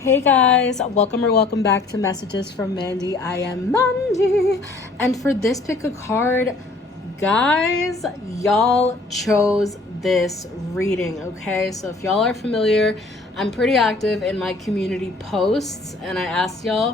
Hey guys, welcome back to Messages from Mandy. I am Mandy, and for this pick a card, guys, y'all chose this reading, okay? So if y'all are familiar, I'm pretty active in my community posts, and I asked y'all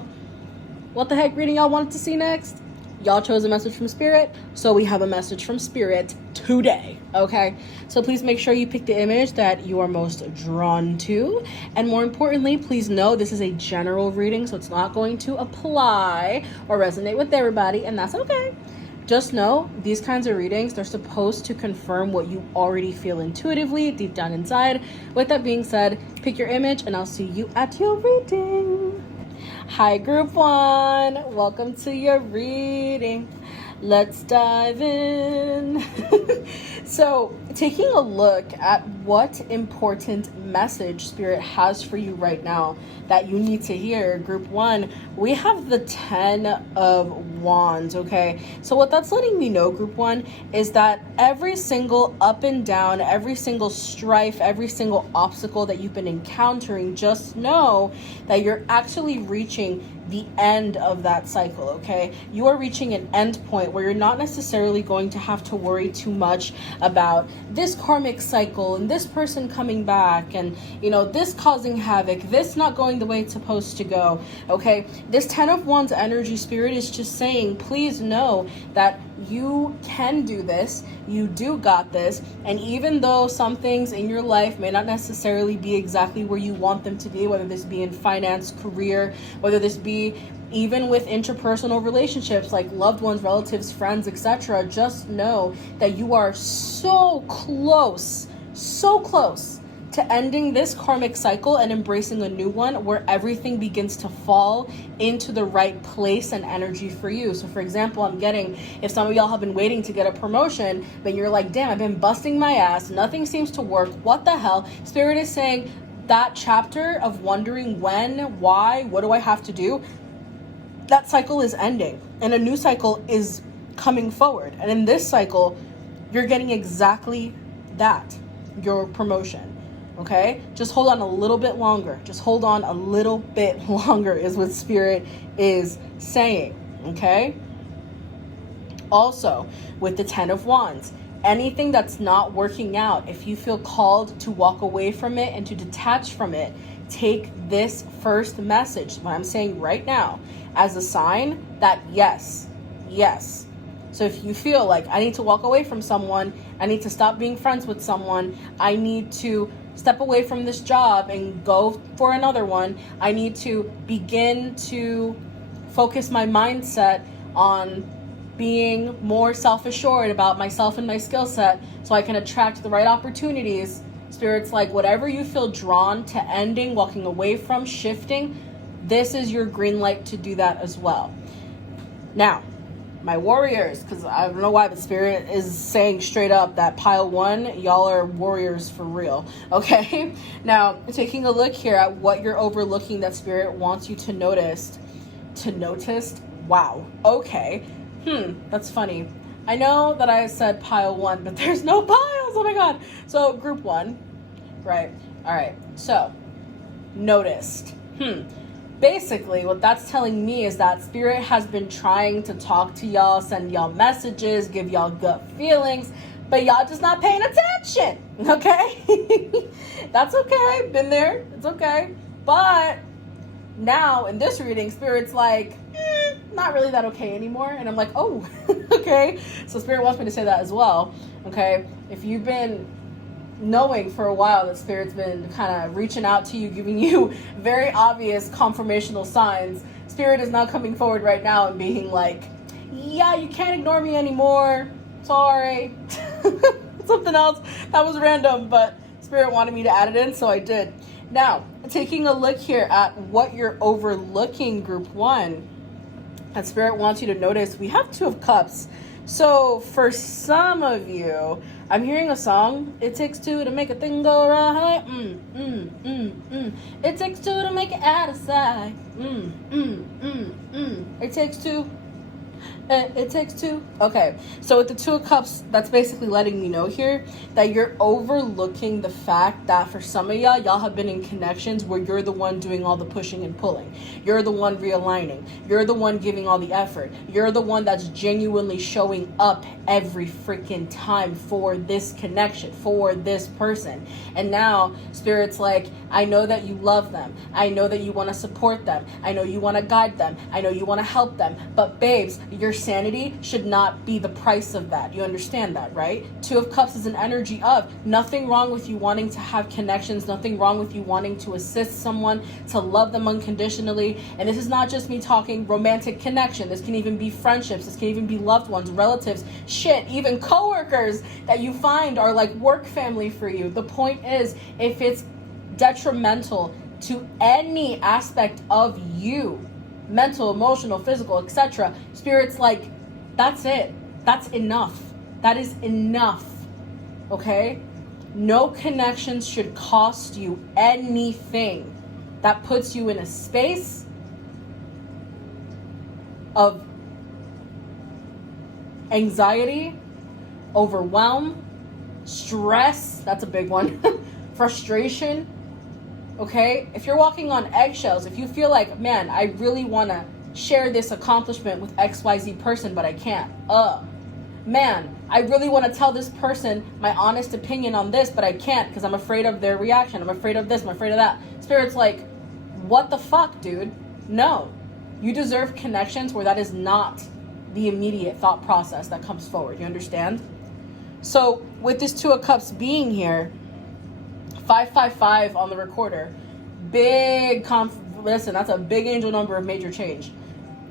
what the heck reading y'all wanted to see next. Y'all chose a message from Spirit, so we have a message from Spirit today, okay? So please make sure you pick the image that you are most drawn to, and more importantly, please know this is a general reading, so it's not going to apply or resonate with everybody, and that's okay. Just know these kinds of readings, they're supposed to confirm what you already feel intuitively deep down inside. With that being said, pick your image and I'll see you at your reading. Hi group one, welcome to your reading. Let's dive in. So, taking a look at what important message Spirit has for you right now that you need to hear, group one, we have the 10 of Wands, okay? So what that's letting me know, group one, is that every single up and down, every single strife, every single obstacle that you've been encountering, just know that you're actually reaching the end of that cycle, okay? You are reaching an end point where you're not necessarily going to have to worry too much about this karmic cycle and this person coming back and, this causing havoc, this not going the way it's supposed to go, okay? This 10 of Wands energy, Spirit is just saying, please know that you can do this, you do got this, and even though some things in your life may not necessarily be exactly where you want them to be, whether this be in finance, career, whether this be even with interpersonal relationships like loved ones, relatives, friends, etc., just know that you are so close to ending this karmic cycle and embracing a new one where everything begins to fall into the right place and energy for you. So for example, I'm getting, if some of y'all have been waiting to get a promotion, but you're like, damn, I've been busting my ass, nothing seems to work, what the hell? Spirit is saying that chapter of wondering when, why, what do I have to do, that cycle is ending and a new cycle is coming forward. And in this cycle, you're getting exactly that, your promotion. Okay, just hold on a little bit longer. Just hold on a little bit longer is what Spirit is saying. Okay. Also, with the 10 of Wands, anything that's not working out, if you feel called to walk away from it and to detach from it, take this first message, what I'm saying right now, as a sign that yes. So if you feel like I need to walk away from someone, I need to stop being friends with someone, I need to step away from this job and go for another one, I need to begin to focus my mindset on being more self-assured about myself and my skill set so I can attract the right opportunities. Spirit's like, whatever you feel drawn to ending, walking away from, shifting, this is your green light to do that as well. Now, my warriors, because I don't know why, but Spirit is saying straight up that pile one, y'all are warriors for real, okay? Now, taking a look here at what you're overlooking that Spirit wants you to notice. Wow, okay. That's funny. I know that I said pile one, but there's no piles, oh my god. So, group one, right, all right, so, noticed. Basically, what that's telling me is that Spirit has been trying to talk to y'all, send y'all messages, give y'all gut feelings, but y'all just not paying attention, okay? That's okay, been there, it's okay. But now, in this reading, Spirit's like, not really that okay anymore. And I'm like, oh, okay. So Spirit wants me to say that as well, okay? If you've been knowing for a while that Spirit's been kind of reaching out to you, giving you very obvious confirmational signs, Spirit is now coming forward right now and being like, yeah, you can't ignore me anymore, sorry. Something else that was random, but Spirit wanted me to add it in, so I did. Now, taking a look here at what you're overlooking, group one, that Spirit wants you to notice, we have 2 of Cups. So for some of you, I'm hearing a song. It takes 2 to make a thing go right. It takes 2 to make it out of sight. It takes 2. It takes two. Okay, so with the Two of Cups, that's basically letting me know here that you're overlooking the fact that for some of y'all have been in connections where you're the one doing all the pushing and pulling. You're the one realigning. You're the one giving all the effort. You're the one that's genuinely showing up every freaking time for this connection, for this person. And now Spirit's like, I know that you love them. I know that you want to support them. I know you want to guide them. I know you want to help them. But babes, your sanity should not be the price of that. You understand that, right? Two of Cups is an energy of nothing wrong with you wanting to have connections, nothing wrong with you wanting to assist someone, to love them unconditionally. And this is not just me talking romantic connection. This can even be friendships. This can even be loved ones, relatives, shit, even coworkers that you find are like work family for you. The point is, if it's detrimental to any aspect of you, mental, emotional, physical, etc., Spirit's like, that's it. That's enough. That is enough. Okay? No connections should cost you anything that puts you in a space of anxiety, overwhelm, stress, that's a big one, frustration. Okay, if you're walking on eggshells, if you feel like, man, I really want to share this accomplishment with XYZ person, but I can't. Man, I really want to tell this person my honest opinion on this, but I can't because I'm afraid of their reaction. I'm afraid of this, I'm afraid of that. Spirit's like, what the fuck, dude? No. You deserve connections where that is not the immediate thought process that comes forward. You understand? So with this Two of Cups being here, 555 on the recorder, listen, that's a big angel number of major change.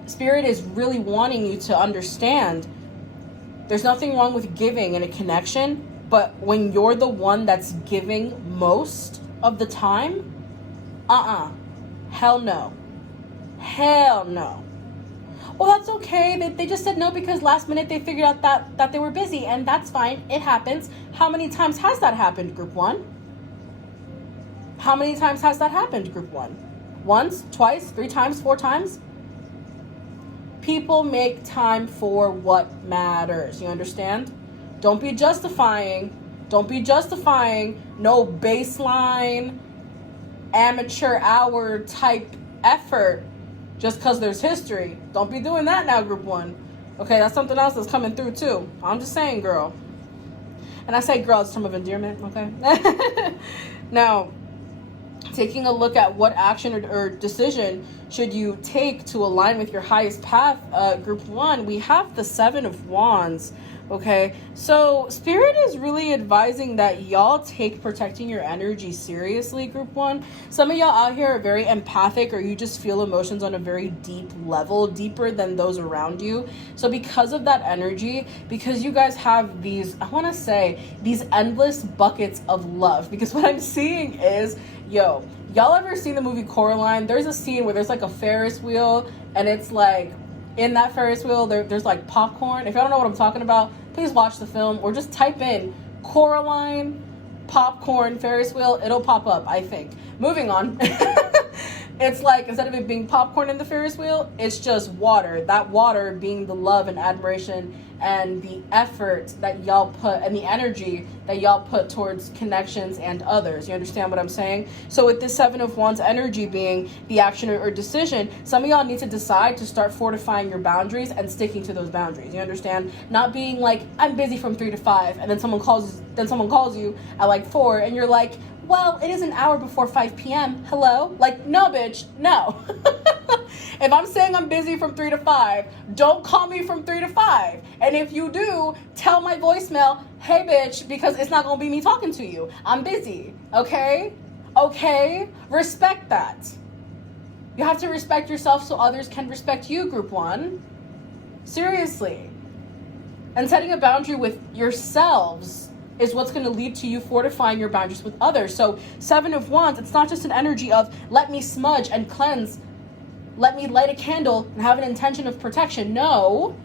Spirit is really wanting you to understand there's nothing wrong with giving in a connection, but when you're the one that's giving most of the time, hell no. Hell no. Well, that's okay. They just said no because last minute they figured out that they were busy, and that's fine. It happens. How many times has that happened, Group 1? How many times has that happened, Group 1? Once, twice, 3 times, 4 times? People make time for what matters. You understand? Don't be justifying. Don't be justifying no baseline, amateur hour type effort just because there's history. Don't be doing that now, Group 1. Okay, that's something else that's coming through too. I'm just saying, girl. And I say girl as a term of endearment, okay? Now, taking a look at what action or decision should you take to align with your highest path, Group 1, we have the Seven of Wands. Okay, so Spirit is really advising that y'all take protecting your energy seriously, Group 1. Some of y'all out here are very empathic, or you just feel emotions on a very deep level, deeper than those around you. So because of that energy, because you guys have these, I want to say, these endless buckets of love, because what I'm seeing is, y'all ever seen the movie Coraline? There's a scene where there's like a Ferris wheel, and it's like, in that Ferris wheel, there's like popcorn. If y'all don't know what I'm talking about, please watch the film or just type in Coraline, popcorn, Ferris wheel. It'll pop up, I think. Moving on. It's like, instead of it being popcorn in the Ferris wheel, it's just water. That water being the love and admiration and the effort that y'all put and the energy that y'all put towards connections and others. You understand what I'm saying? So with this Seven of Wands energy being the action or decision, some of y'all need to decide to start fortifying your boundaries and sticking to those boundaries. You understand? Not being like, I'm busy from 3 to 5, and then someone calls you at like 4, and you're like, well, it is an hour before 5 p.m. Hello? Like, no, bitch, no. If I'm saying I'm busy from 3 to 5, don't call me from 3 to 5. And if you do, tell my voicemail, hey, bitch, because it's not going to be me talking to you. I'm busy, okay? Okay? Respect that. You have to respect yourself so others can respect you, Group 1. Seriously. And setting a boundary with yourselves is what's going to lead to you fortifying your boundaries with others. So Seven of Wands, it's not just an energy of let me smudge and cleanse, let me light a candle and have an intention of protection. No,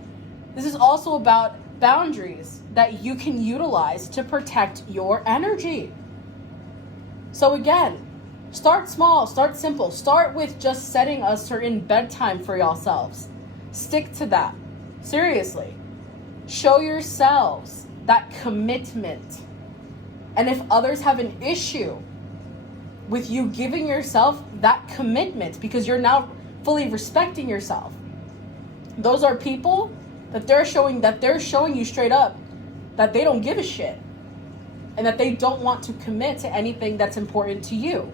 this is also about boundaries that you can utilize to protect your energy. So again, start small, start simple. Start with just setting a certain bedtime for yourselves. Stick to that. Seriously. Show yourselves that commitment. And if others have an issue with you giving yourself that commitment because you're now fully respecting yourself, those are people that they're showing you straight up that they don't give a shit and that they don't want to commit to anything that's important to you.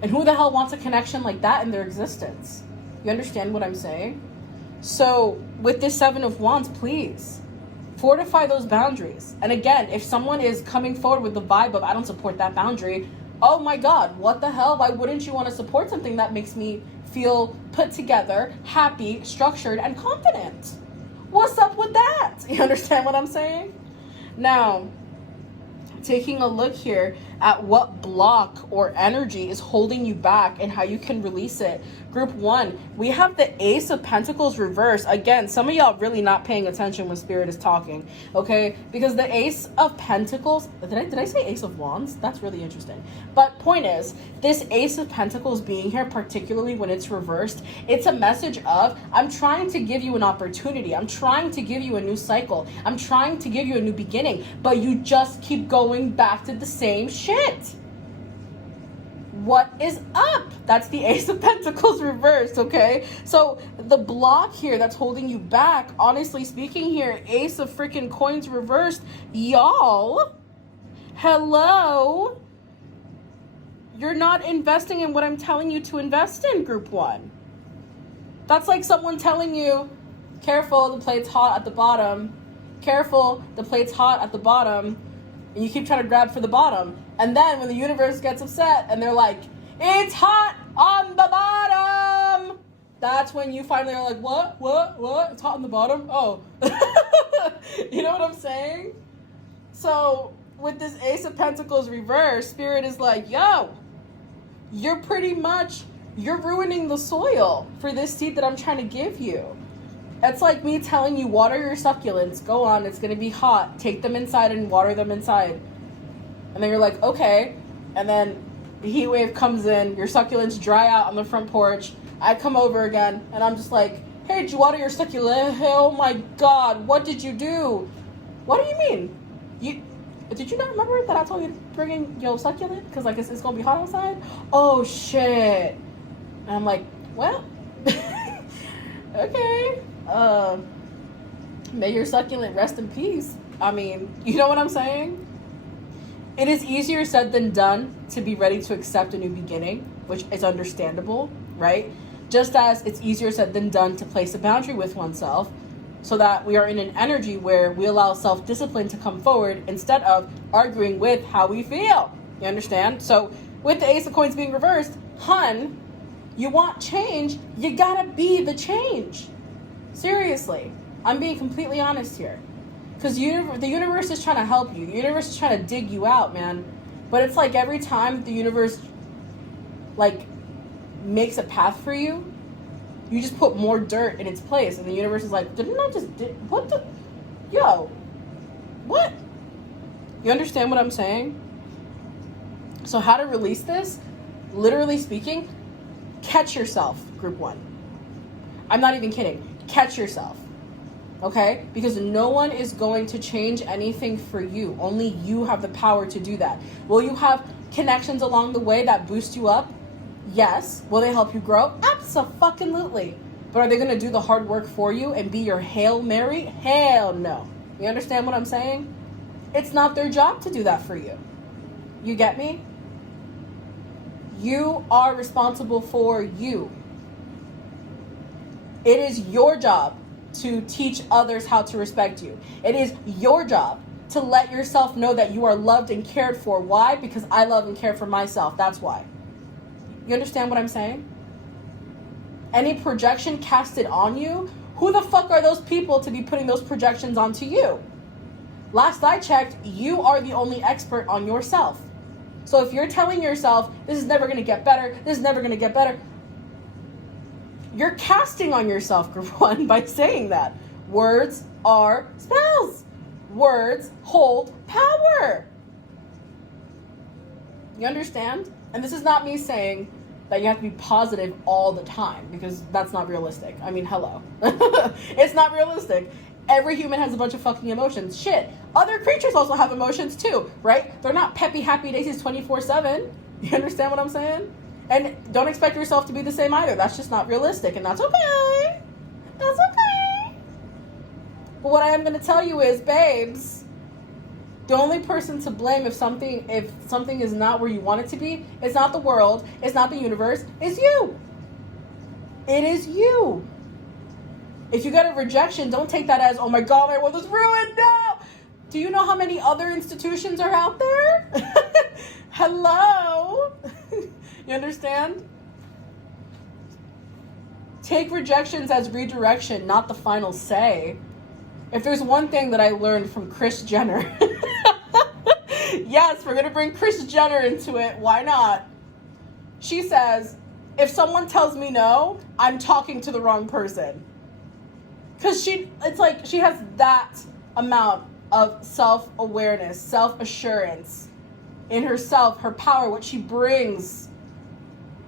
And who the hell wants a connection like that in their existence? You understand what I'm saying? So with this Seven of Wands, please fortify those boundaries. And again, if someone is coming forward with the vibe of, I don't support that boundary, oh my God, what the hell? Why wouldn't you want to support something that makes me feel put together, happy, structured, and confident? What's up with that? You understand what I'm saying? Now, taking a look here at what block or energy is holding you back and how you can release it. Group 1, we have the Ace of Pentacles reversed. Again, some of y'all really not paying attention when Spirit is talking, okay? Because the Ace of Pentacles, did I say Ace of Wands? That's really interesting. But point is, this Ace of Pentacles being here, particularly when it's reversed, it's a message of, I'm trying to give you an opportunity. I'm trying to give you a new cycle. I'm trying to give you a new beginning, but you just keep going back to the same shit. What is up? That's the Ace of Pentacles reversed, okay? So the block here that's holding you back, honestly speaking here, Ace of freaking Coins reversed, y'all, hello? You're not investing in what I'm telling you to invest in, Group 1. That's like someone telling you, careful, the plate's hot at the bottom. Careful, the plate's hot at the bottom. And you keep trying to grab for the bottom. And then when the universe gets upset and they're like, it's hot on the bottom, that's when you finally are like, what? It's hot on the bottom? Oh. You know what I'm saying? So with this Ace of Pentacles reverse, Spirit is like, yo, you're ruining the soil for this seed that I'm trying to give you. It's like me telling you, water your succulents. Go on, it's going to be hot. Take them inside and water them inside. And then you're like, okay. And then the heat wave comes in. Your succulents dry out on the front porch. I come over again, and I'm just like, hey, did you water your succulent? Oh my God, what did you do? What do you mean? Did you not remember that I told you to bring in your succulent? Because like it's going to be hot outside? Oh, shit. And I'm like, well, okay. May your succulent rest in peace. I mean, you know what I'm saying? It is easier said than done to be ready to accept a new beginning, which is understandable, right? Just as it's easier said than done to place a boundary with oneself, so that we are in an energy where we allow self-discipline to come forward instead of arguing with how we feel. You understand? So with the Ace of Coins being reversed, hun, you want change, you gotta be the change. Seriously, I'm being completely honest here. Because the universe is trying to help you. The universe is trying to dig you out, man. But it's like every time the universe, like, makes a path for you, you just put more dirt in its place. And the universe is like, what the? Yo, what? You understand what I'm saying? So how to release this? Literally speaking, catch yourself, Group 1. I'm not even kidding. Catch yourself, okay? Because no one is going to change anything for you. Only you have the power to do that. Will you have connections along the way that boost you up? Yes. Will they help you grow? Abso-fucking-lutely. But are they going to do the hard work for you and be your Hail Mary? Hell no. You understand what I'm saying? It's not their job to do that for you. You get me? You are responsible for you. It is your job to teach others how to respect you. It is your job to let yourself know that you are loved and cared for. Why? Because I love and care for myself. That's why. You understand what I'm saying? Any projection casted on you, who the fuck are those people to be putting those projections onto you? Last I checked, you are the only expert on yourself. So if you're telling yourself, this is never going to get better, this is never going to get better, you're casting on yourself, Group 1, by saying that. Words are spells. Words hold power. You understand? And this is not me saying that you have to be positive all the time, because that's not realistic. I mean, hello. It's not realistic. Every human has a bunch of fucking emotions. Shit. Other creatures also have emotions too, right? They're not peppy, happy daisies 24/7. You understand what I'm saying? And don't expect yourself to be the same either. That's just not realistic, and that's okay. That's okay. But what I am going to tell you is, babes, the only person to blame if something is not where you want it to be, it's not the world, it's not the universe, it's you. It is you. If you get a rejection, don't take that as, oh my God, my world is ruined. No. Do you know how many other institutions are out there? Hello. You understand? Take rejections as redirection, not the final say. If there's one thing that I learned from Kris Jenner, yes, we're going to bring Kris Jenner into it. Why not? She says, if someone tells me no, I'm talking to the wrong person. Because it's like she has that amount of self-awareness, self-assurance in herself, her power, what she brings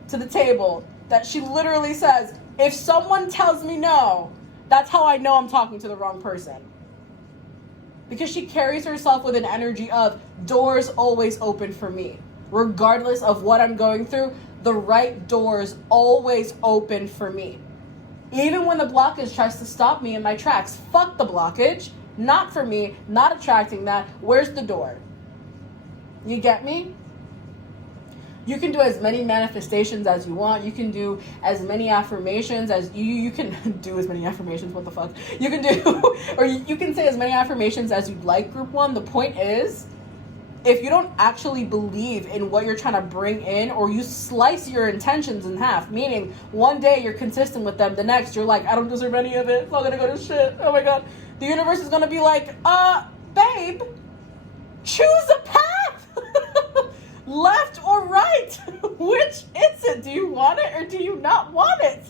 to the table, that she literally says, if someone tells me no, that's how I know I'm talking to the wrong person. Because she carries herself with an energy of doors always open for me. Regardless of what I'm going through, the right doors always open for me. Even when the blockage tries to stop me in my tracks, fuck the blockage. Not for me, not attracting that. Where's the door? You get me? You can do as many manifestations as you want. You can do as many affirmations as you can do as many affirmations. What the fuck? You can do, or you can say as many affirmations as you'd like, group one. The point is, if you don't actually believe in what you're trying to bring in, or you slice your intentions in half, meaning one day you're consistent with them, the next you're like, I don't deserve any of it, it's all gonna go to shit, oh my God. The universe is gonna be like, babe, choose a path. Left or right? Which is it? Do you want it or do you not want it?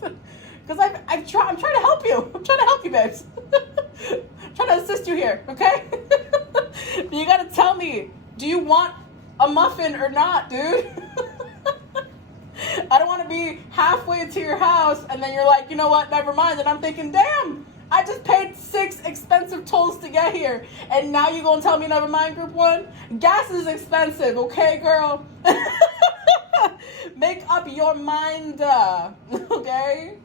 Because I'm trying to help you. I'm trying to help you, babes. I'm trying to assist you here, okay? You gotta tell me, do you want a muffin or not, dude? I don't want to be halfway to your house and then you're like, you know what, never mind. And I'm thinking, damn, I just paid 6 expensive tolls to get here. And now you gonna tell me never mind, group one? Gas is expensive, okay, girl? Make up your mind, okay?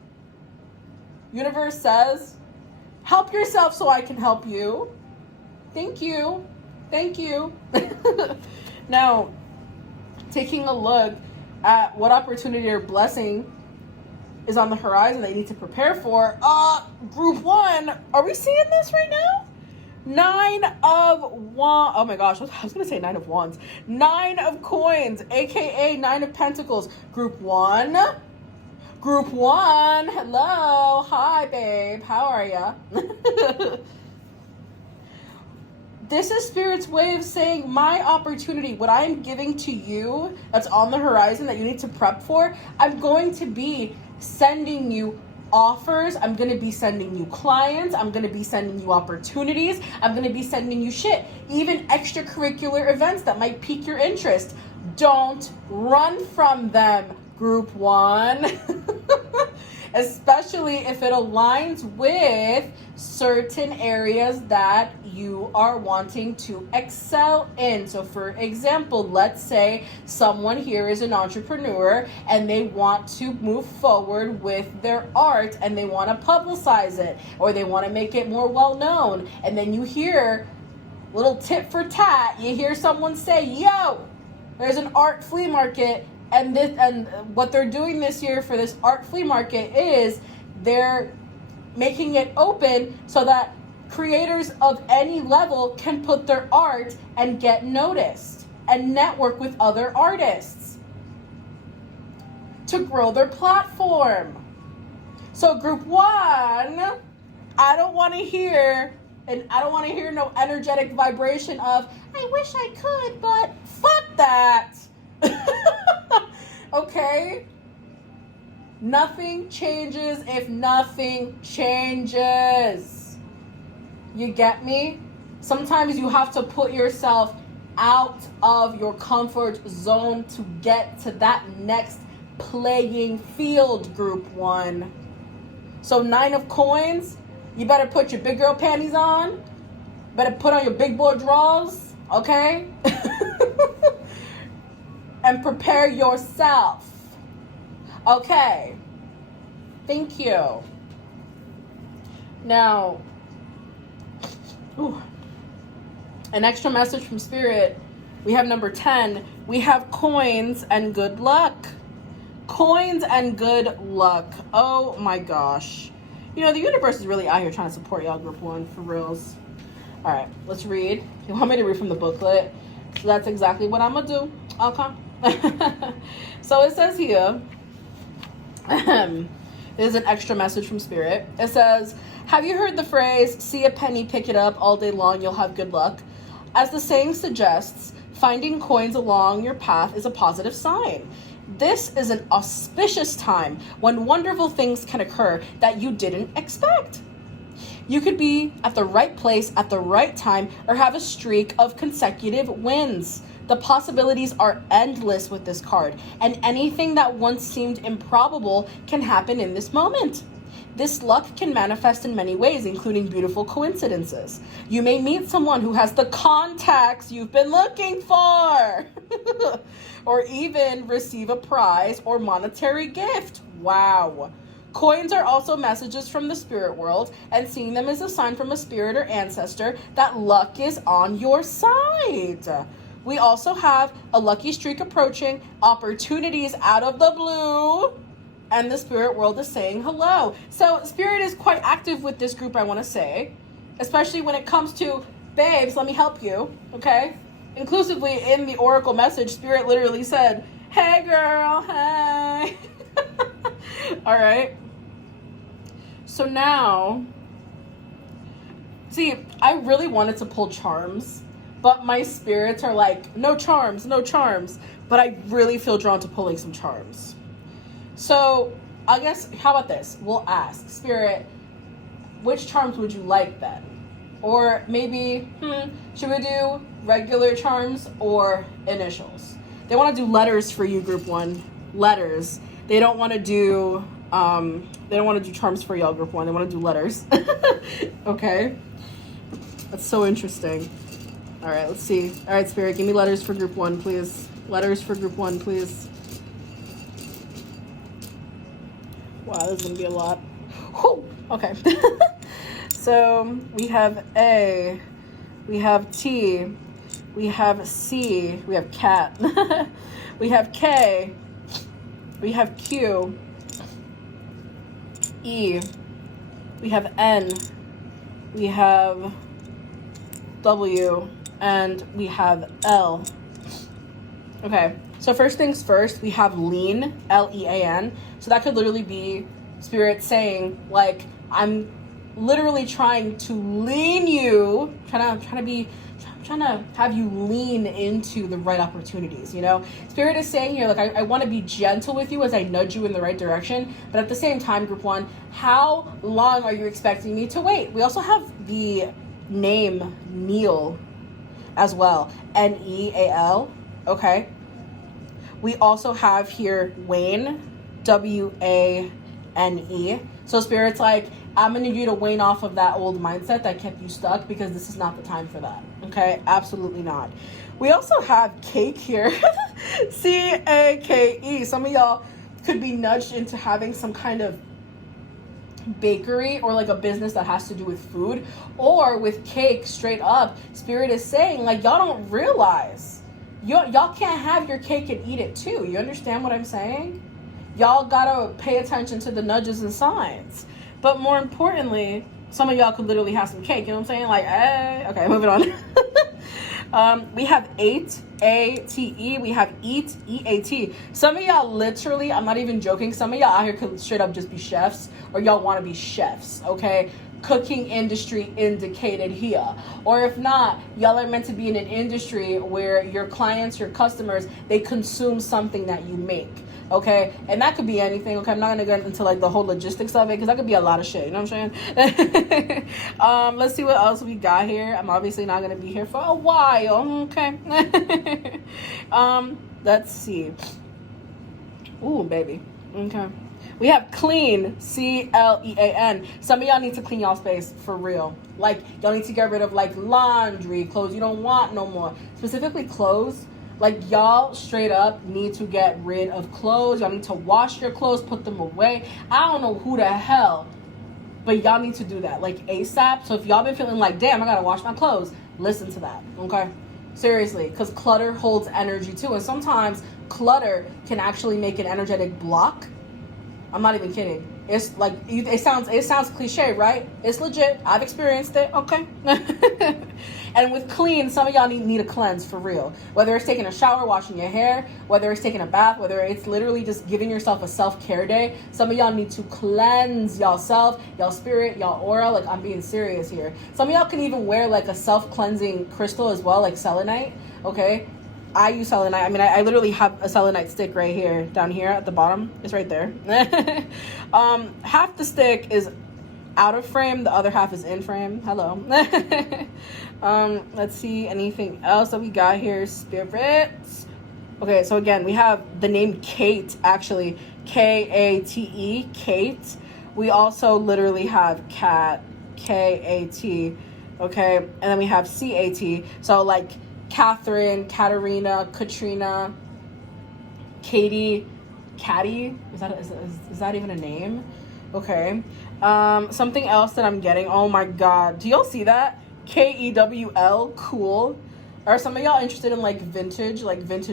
Universe says, help yourself so I can help you. Thank you. Thank you. Now, taking a look at what opportunity or blessing is on the horizon that you need to prepare for. Group one, are we seeing this right now? 9 of wands. Oh my gosh, I was gonna say 9 of wands. 9 of coins, aka 9 of pentacles. Group one. Group one. Hello. Hi, babe. How are ya? This is Spirit's way of saying my opportunity, what I am giving to you that's on the horizon that you need to prep for. I'm going to be sending you offers. I'm going to be sending you clients. I'm going to be sending you opportunities. I'm going to be sending you shit. Even extracurricular events that might pique your interest. Don't run from them, group one. Especially if it aligns with certain areas that you are wanting to excel in. So for example, let's say someone here is an entrepreneur and they want to move forward with their art and they want to publicize it or they want to make it more well known. And then you hear, little tit for tat, you hear someone say, yo, there's an art flea market. And what they're doing this year for this art flea market is they're making it open so that creators of any level can put their art and get noticed and network with other artists to grow their platform. So group one, I don't want to hear no energetic vibration of, I wish I could, but fuck that. Okay? Nothing changes if nothing changes. You get me? Sometimes you have to put yourself out of your comfort zone to get to that next playing field, group one. So 9 of coins, you better put your big girl panties on. Better put on your big boy drawers, okay? And prepare yourself. Okay. Thank you. Now, an extra message from Spirit. We have number 10. We have coins and good luck. Coins and good luck. Oh my gosh. You know, the universe is really out here trying to support y'all, group one, for reals. All right, let's read. You want me to read from the booklet? So that's exactly what I'm going to do. Okay. So it says here, there's an extra message from Spirit. It says, have you heard the phrase, see a penny, pick it up, all day long, you'll have good luck? As the saying suggests, finding coins along your path is a positive sign. This is an auspicious time when wonderful things can occur that you didn't expect. You could be at the right place at the right time or have a streak of consecutive wins. The possibilities are endless with this card, and anything that once seemed improbable can happen in this moment. This luck can manifest in many ways, including beautiful coincidences. You may meet someone who has the contacts you've been looking for, or even receive a prize or monetary gift. Wow. Coins are also messages from the spirit world, and seeing them is a sign from a spirit or ancestor that luck is on your side. We also have a lucky streak approaching, opportunities out of the blue, and the spirit world is saying hello. So spirit is quite active with this group, I want to say, especially when it comes to, babes, let me help you, okay? Inclusively in the oracle message, spirit literally said, hey girl, hey. All right. So now, see, I really wanted to pull charms, but my spirits are like, no charms, no charms. But I really feel drawn to pulling some charms. So I guess, how about this? We'll ask Spirit, which charms would you like then? Or maybe, should we do regular charms or initials? They want to do letters for you, group one. Letters. They don't want to do charms for y'all, group one. They want to do letters. Okay. That's so interesting. All right, let's see. All right, Spirit, give me letters for group one, please. Letters for group one, please. Wow, this is going to be a lot. Whew. Okay. So we have A, we have T, we have C, we have cat, we have K, we have Q, E, we have N, we have W, and we have L. Okay, so first things first, we have lean, L-E-A-N. So that could literally be Spirit saying, like, I'm literally trying to lean you, trying to have you lean into the right opportunities, you know? Spirit is saying here, like, I want to be gentle with you as I nudge you in the right direction, but at the same time, group one, how long are you expecting me to wait? We also have the name Neil as well, N-E-A-L, okay? We also have here Wayne, W-A-N-E. So Spirit's like, I'm going to need you to wane off of that old mindset that kept you stuck, because this is not the time for that. Okay? Absolutely not. We also have cake here. C-A-K-E. Some of y'all could be nudged into having some kind of bakery or like a business that has to do with food, or with cake straight up. Spirit is saying, like, y'all don't realize y'all can't have your cake and eat it too. You understand what I'm saying? Y'all gotta pay attention to the nudges and signs. But more importantly, some of y'all could literally have some cake. You know what I'm saying? Like, okay, moving on. We have 8, A-T-E. We have eat, E-A-T. Some of y'all literally, I'm not even joking, some of y'all out here could straight up just be chefs, or y'all want to be chefs, okay? Cooking industry indicated here. Or if not, y'all are meant to be in an industry where your clients, your customers, they consume something that you make. Okay, and that could be anything. Okay, I'm not gonna get into like the whole logistics of it, because that could be a lot of shit. You know what I'm saying? Let's see what else we got here. I'm obviously not gonna be here for a while. Okay. Let's see. Ooh, baby. Okay. We have clean, C-L-E-A-N. Some of y'all need to clean y'all space for real. Like, y'all need to get rid of, like, laundry, clothes you don't want no more. Specifically clothes. Like, y'all straight up need to get rid of clothes. Y'all need to wash your clothes, put them away. I don't know who the hell, but y'all need to do that, like, ASAP. So if y'all been feeling like, damn, I gotta wash my clothes, listen to that, okay? Seriously, because clutter holds energy too. And sometimes clutter can actually make an energetic block. I'm not even kidding. It's like, it sounds cliche, right? It's legit. I've experienced it, okay? And with clean, some of y'all need a cleanse for real. Whether it's taking a shower, washing your hair, whether it's taking a bath, whether it's literally just giving yourself a self-care day. Some of y'all need to cleanse y'allself, y'all spirit, y'all aura. Like, I'm being serious here. Some of y'all can even wear like a self-cleansing crystal as well, like selenite, okay? I use selenite. I mean, I literally have a selenite stick right here, down here at the bottom. It's right there. Half the stick is out of frame. The other half is in frame. Hello. Let's see anything else that we got here. Spirits. Okay, so again, we have the name Kate, actually. K-A-T-E, Kate. We also literally have cat, K-A-T. Okay, and then we have C-A-T. So like Catherine, Katerina, Katrina, Katie, Caddy. Is that even a name? Okay. Something else that I'm getting. Oh my god. Do y'all see that? K-E-W-L, cool. Are some of y'all interested in like vintage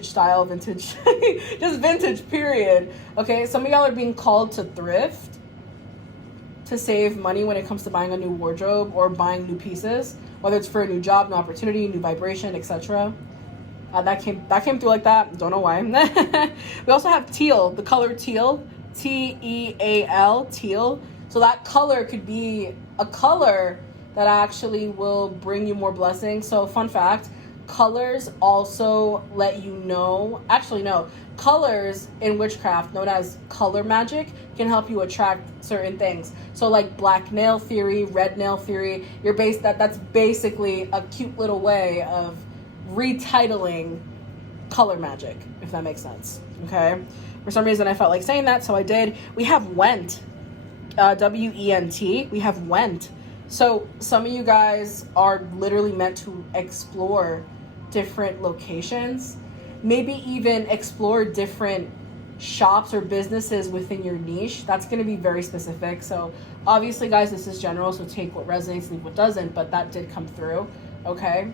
style, vintage, just vintage, period? Okay, some of y'all are being called to thrift, to save money when it comes to buying a new wardrobe or buying new pieces, whether it's for a new job, new opportunity, new vibration, etc. That came through like that. Don't know why. We also have teal, the color teal, T-E-A-L, teal. So that color could be a color that actually will bring you more blessings. So fun fact, colors also let you know, actually no, colors in witchcraft known as color magic can help you attract certain things. So like black nail theory, red nail theory, that's basically a cute little way of retitling color magic, if that makes sense. Okay, for some reason I felt like saying that, so I did. We have Went, W-E-N-T. We have Went. So some of you guys are literally meant to explore different locations, maybe even explore different shops or businesses within your niche. That's going to be very specific. So obviously, guys, this is general, so take what resonates, leave what doesn't, but that did come through, okay?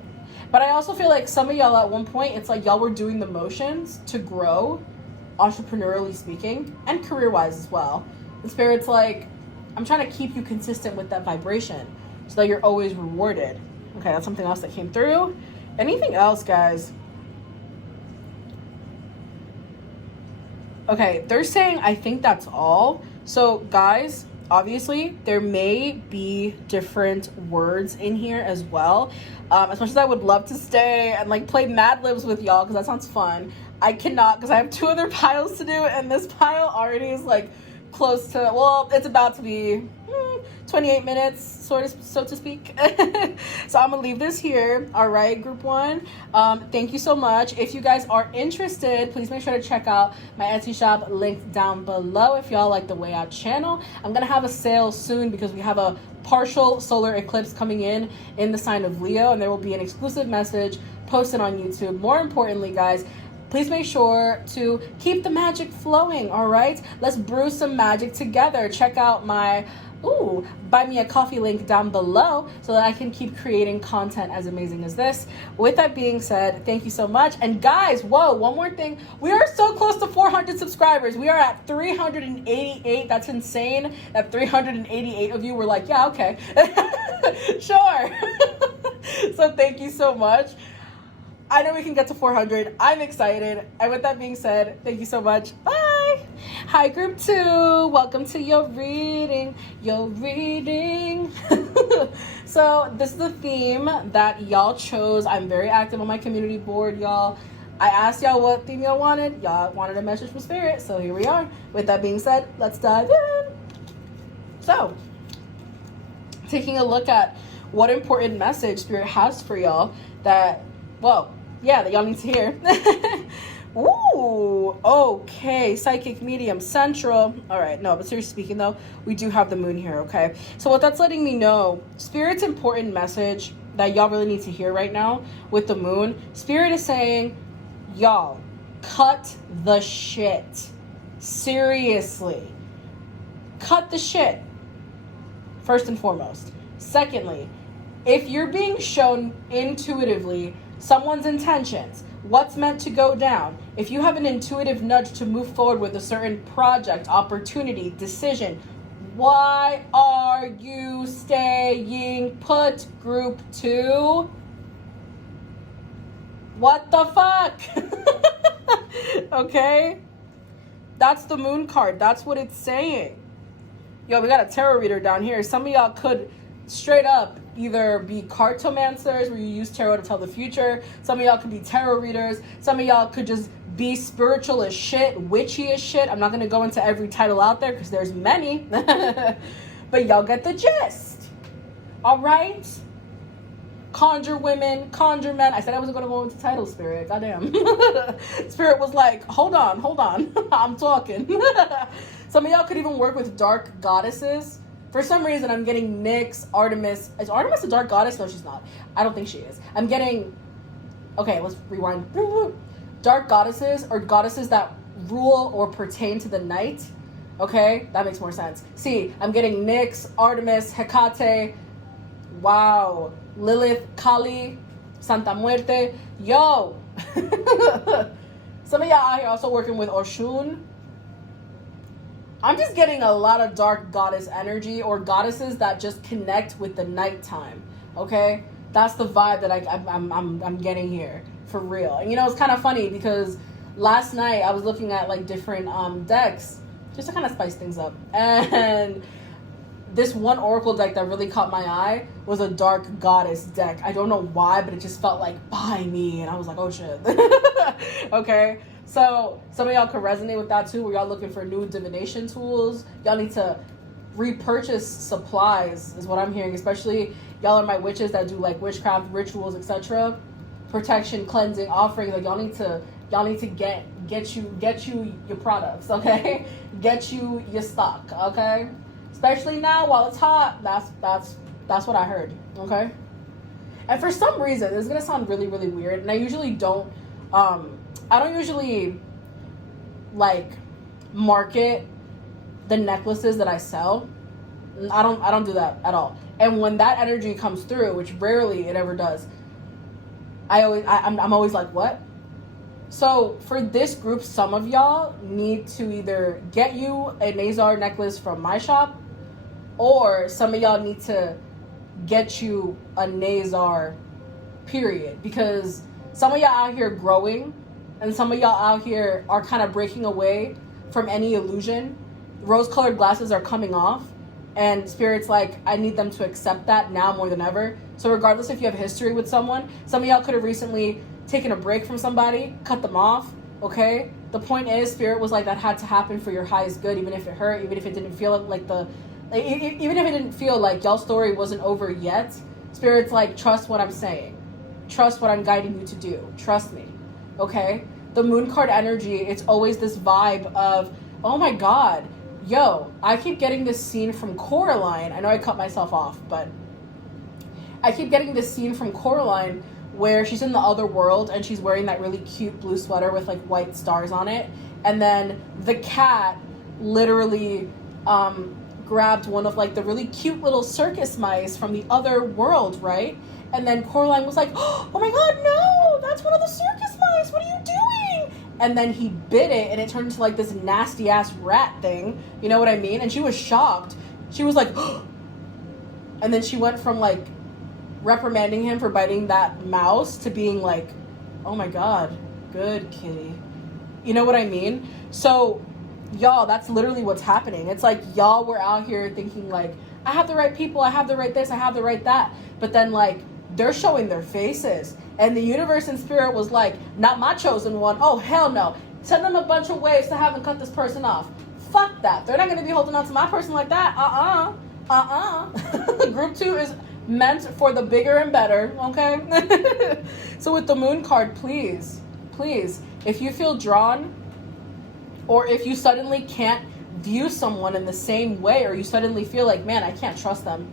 But I also feel like some of y'all at one point, it's like y'all were doing the motions to grow, entrepreneurially speaking, and career-wise as well. And Spirit's like, I'm trying to keep you consistent with that vibration so that you're always rewarded. Okay, that's something else that came through. Anything else, guys? Okay, they're saying, I think that's all. So, guys, obviously, there may be different words in here as well. As much as I would love to stay and, like, play Mad Libs with y'all, because that sounds fun, I cannot, because I have 2 other piles to do, and this pile already is, like, close to, well, it's about to be 28 minutes, so to speak. So I'm gonna leave this here. All right, group 1. Thank you so much. If you guys are interested, please make sure to check out my Etsy shop linked down below. If y'all like the Way Out channel, I'm gonna have a sale soon because we have a partial solar eclipse coming in the sign of Leo, and there will be an exclusive message posted on YouTube. More importantly, guys, please make sure to keep the magic flowing, all right? Let's brew some magic together. Check out my buy me a coffee link down below so that I can keep creating content as amazing as this. With that being said, thank you so much. And guys, whoa, one more thing. We are so close to 400 subscribers. We are at 388. That's insane that 388 of you were like, yeah, okay. Sure. So thank you so much. I know we can get to 400. I'm excited. And with that being said, thank you so much. Bye. Hi, group 2. Welcome to your reading. So this is the theme that y'all chose. I'm very active on my community board, y'all. I asked y'all what theme y'all wanted. Y'all wanted a message from Spirit. So here we are. With that being said, let's dive in. So, taking a look at what important message Spirit has for y'all that, well, yeah, that y'all need to hear. Ooh, okay. Psychic medium central. All right, no, but seriously speaking though, we do have the moon here, okay? So what that's letting me know, Spirit's important message that y'all really need to hear right now with the moon. Spirit is saying, y'all, cut the shit. Seriously. Cut the shit. First and foremost. Secondly, if you're being shown intuitively someone's intentions, what's meant to go down, if you have an intuitive nudge to move forward with a certain project, opportunity, decision, why are you staying put, group 2? What the fuck? Okay? That's the moon card. That's what it's saying. Yo, we got a tarot reader down here. Some of y'all could straight up either be cartomancers where you use tarot to tell the future. Some of y'all could be tarot readers. Some of y'all could just be spiritual as shit, witchy as shit. I'm not going to go into every title out there because there's many. But y'all get the gist. All right? Conjure women, conjure men. I said I wasn't going to go into title, Spirit. Goddamn. Spirit was like, hold on. I'm talking. Some of y'all could even work with dark goddesses. For some reason, I'm getting Nyx, Artemis. Is Artemis a dark goddess? No, she's not. I don't think she is. I'm getting... Okay, let's rewind. Dark goddesses are goddesses that rule or pertain to the night. Okay? That makes more sense. See, I'm getting Nyx, Artemis, Hecate. Wow. Lilith, Kali, Santa Muerte. Yo! Some of y'all out here also working with Oshun. I'm just getting a lot of dark goddess energy or goddesses that just connect with the nighttime. Okay, that's the vibe that I'm getting here for real. And you know, it's kind of funny because last night I was looking at like different decks just to kind of spice things up, and this one oracle deck that really caught my eye was a dark goddess deck. I don't know why, but it just felt like by me, and I was like, oh shit. Okay. So some of y'all could resonate with that too, where y'all looking for new divination tools. Y'all need to repurchase supplies is what I'm hearing, especially y'all are my witches that do like witchcraft rituals, etc. Protection, cleansing, offering. Like y'all need to get you your products, okay? Get you your stock, okay? Especially now while it's hot. That's what I heard, okay? And for some reason, this is gonna sound really, really weird, and I usually don't like market the necklaces that I sell. I don't do that at all. And when that energy comes through, which rarely it ever does, I'm always like, what? So for this group, some of y'all need to either get you a Nazar necklace from my shop, or some of y'all need to get you a Nazar, period. Because some of y'all out here growing, and some of y'all out here are kind of breaking away from any illusion. Rose-colored glasses are coming off, and Spirit's like, I need them to accept that now more than ever. So regardless if you have history with someone, some of y'all could have recently taken a break from somebody, cut them off, okay? The point is, Spirit was like, that had to happen for your highest good, even if it hurt, even if it didn't feel like even if it didn't feel like y'all's story wasn't over yet. Spirit's like, trust what I'm saying. Trust what I'm guiding you to do. Trust me, okay? The moon card energy, it's always this vibe of, oh my God, yo, I keep getting this scene from Coraline. I know I cut myself off, but I keep getting this scene from Coraline where she's in the other world and she's wearing that really cute blue sweater with like white stars on it. And then the cat literally grabbed one of like the really cute little circus mice from the other world, right? And then Coraline was like, oh my God, no, that's one of the circus mice. What are you doing? And then he bit it and it turned into like this nasty ass rat thing. You know what I mean? And she was shocked. She was like, oh. And then she went from like reprimanding him for biting that mouse to being like, oh my God, good kitty. You know what I mean? So y'all, that's literally what's happening. It's like y'all were out here thinking like, I have the right people, I have the right this, I have the right that. But then like, they're showing their faces. And the universe and Spirit was like, not my chosen one. Oh, hell no. Send them a bunch of ways to have them cut this person off. Fuck that. They're not going to be holding on to my person like that. Group 2 is meant for the bigger and better, okay? So with the moon card, please, please, if you feel drawn, or if you suddenly can't view someone in the same way, or you suddenly feel like, man, I can't trust them.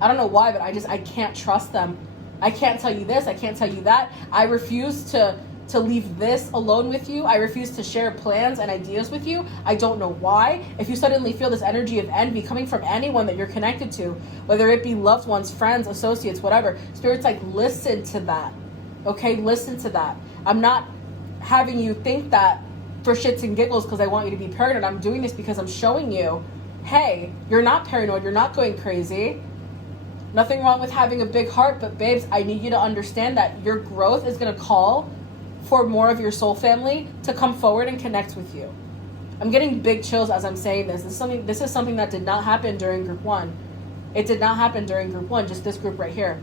I don't know why, but I can't trust them. I can't tell you this, I can't tell you that. I refuse to leave this alone with you. I refuse to share plans and ideas with you. I don't know why. If you suddenly feel this energy of envy coming from anyone that you're connected to, whether it be loved ones, friends, associates, whatever, Spirit's like, listen to that. Okay, listen to that. I'm not having you think that for shits and giggles because I want you to be paranoid. I'm doing this because I'm showing you, hey, you're not paranoid. You're not going crazy. Nothing wrong with having a big heart, but babes, I need you to understand that your growth is going to call for more of your soul family to come forward and connect with you. I'm getting big chills as I'm saying this. This is something that did not happen during group 1. It did not happen during group 1, just this group right here.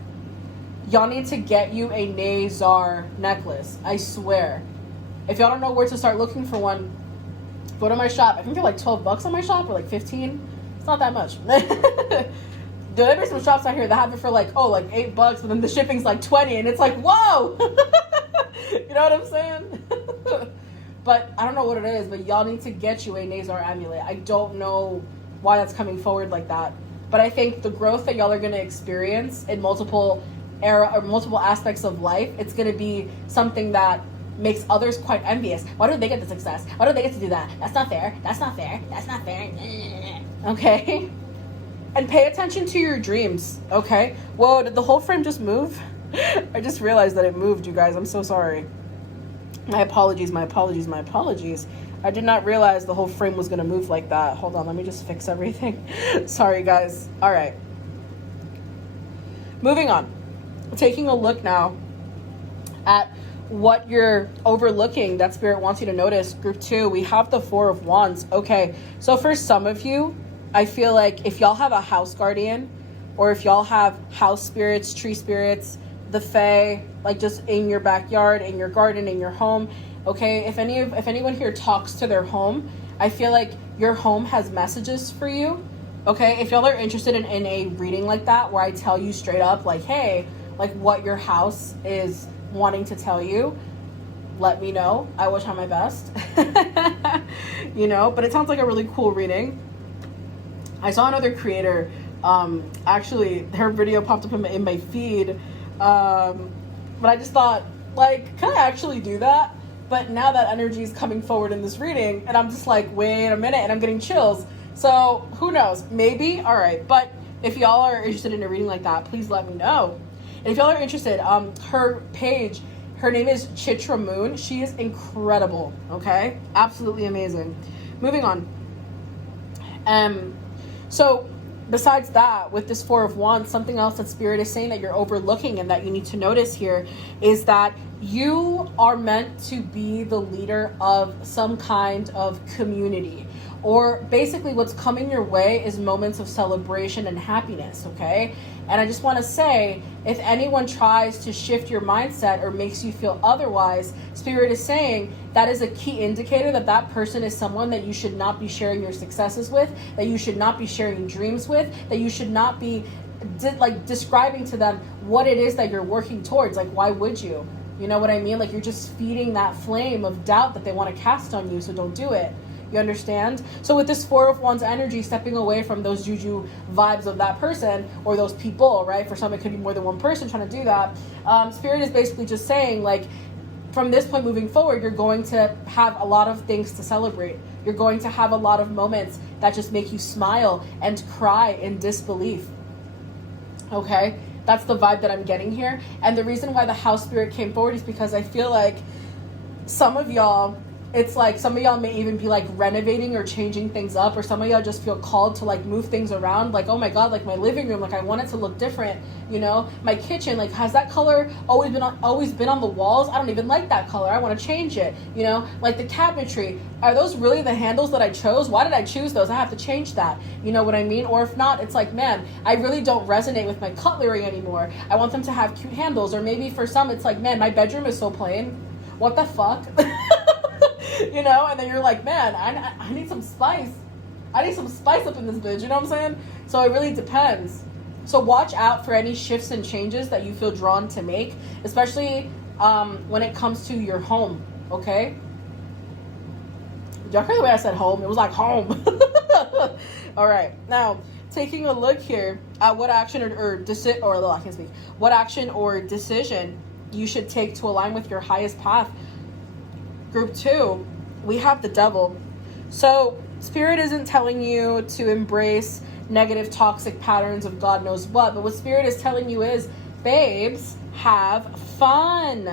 Y'all need to get you a Nazar necklace. I swear. If y'all don't know where to start looking for one, go to my shop. I think they're like $12 on my shop, or like 15. It's not that much. There are some shops out here that have it for like $8, but then the shipping's like 20, and it's like, whoa. You know what I'm saying? But I don't know what it is, but y'all need to get you a Nazar amulet. I don't know why that's coming forward like that, but I think the growth that y'all are going to experience in multiple aspects of life, it's going to be something that makes others quite envious. Why don't they get the success? Why don't they get to do that? That's not fair. That's not fair. That's not fair. Okay? And pay attention to your dreams, okay? Whoa, did the whole frame just move? I just realized that it moved, you guys. I'm so sorry. My apologies. I did not realize the whole frame was going to move like that. Hold on, let me just fix everything. Sorry, guys. All right. Moving on. Taking a look now at what you're overlooking that Spirit wants you to notice. Group 2, we have the 4 of Wands. Okay, so for some of you, I feel like if y'all have a house guardian, or if y'all have house spirits, tree spirits, the fae, like just in your backyard, in your garden, in your home, okay, if anyone here talks to their home, I feel like your home has messages for you. Okay, if y'all are interested in a reading like that, where I tell you straight up, like, hey, like what your house is wanting to tell you, let me know. I will try my best. You know, but it sounds like a really cool reading. I saw another creator, actually, her video popped up in my feed, but I just thought, like, can I actually do that? But now that energy is coming forward in this reading, and I'm just like, wait a minute, and I'm getting chills. So, who knows? Maybe? All right. But if y'all are interested in a reading like that, please let me know. And if y'all are interested, her page, her name is Chitra Moon. She is incredible, okay? Absolutely amazing. Moving on. So besides that, with this 4 of Wands, something else that Spirit is saying that you're overlooking and that you need to notice here is that you are meant to be the leader of some kind of community. Or basically what's coming your way is moments of celebration and happiness, okay? And I just want to say, if anyone tries to shift your mindset or makes you feel otherwise, Spirit is saying that is a key indicator that that person is someone that you should not be sharing your successes with, that you should not be sharing dreams with, that you should not be describing to them what it is that you're working towards. Like, why would you? You know what I mean? Like, you're just feeding that flame of doubt that they want to cast on you, so don't do it. You understand? So with this 4 of Wands energy, stepping away from those juju vibes of that person or those people, right? For some, it could be more than one person trying to do that. Spirit is basically just saying, like, from this point moving forward, you're going to have a lot of things to celebrate. You're going to have a lot of moments that just make you smile and cry in disbelief. Okay? That's the vibe that I'm getting here. And the reason why the house spirit came forward is because I feel like some of y'all, it's like some of y'all may even be like renovating or changing things up, or some of y'all just feel called to like move things around. Like, oh my God, like my living room, like I want it to look different, you know? My kitchen, like, has that color always been on the walls? I don't even like that color. I want to change it, you know? Like the cabinetry, are those really the handles that I chose? Why did I choose those? I have to change that. You know what I mean? Or if not, it's like, man, I really don't resonate with my cutlery anymore. I want them to have cute handles. Or maybe for some, it's like, man, my bedroom is so plain. What the fuck? You know, and then you're like, man, I need some spice. I need some spice up in this bitch, you know what I'm saying? So it really depends. So watch out for any shifts and changes that you feel drawn to make, especially when it comes to your home, okay? Y'all heard the way I said home? It was like home. All right. Now, taking a look here at what action what action or decision you should take to align with your highest path. Group 2, we have the devil. So, Spirit isn't telling you to embrace negative, toxic patterns of God knows what, but what Spirit is telling you is, babes, have fun.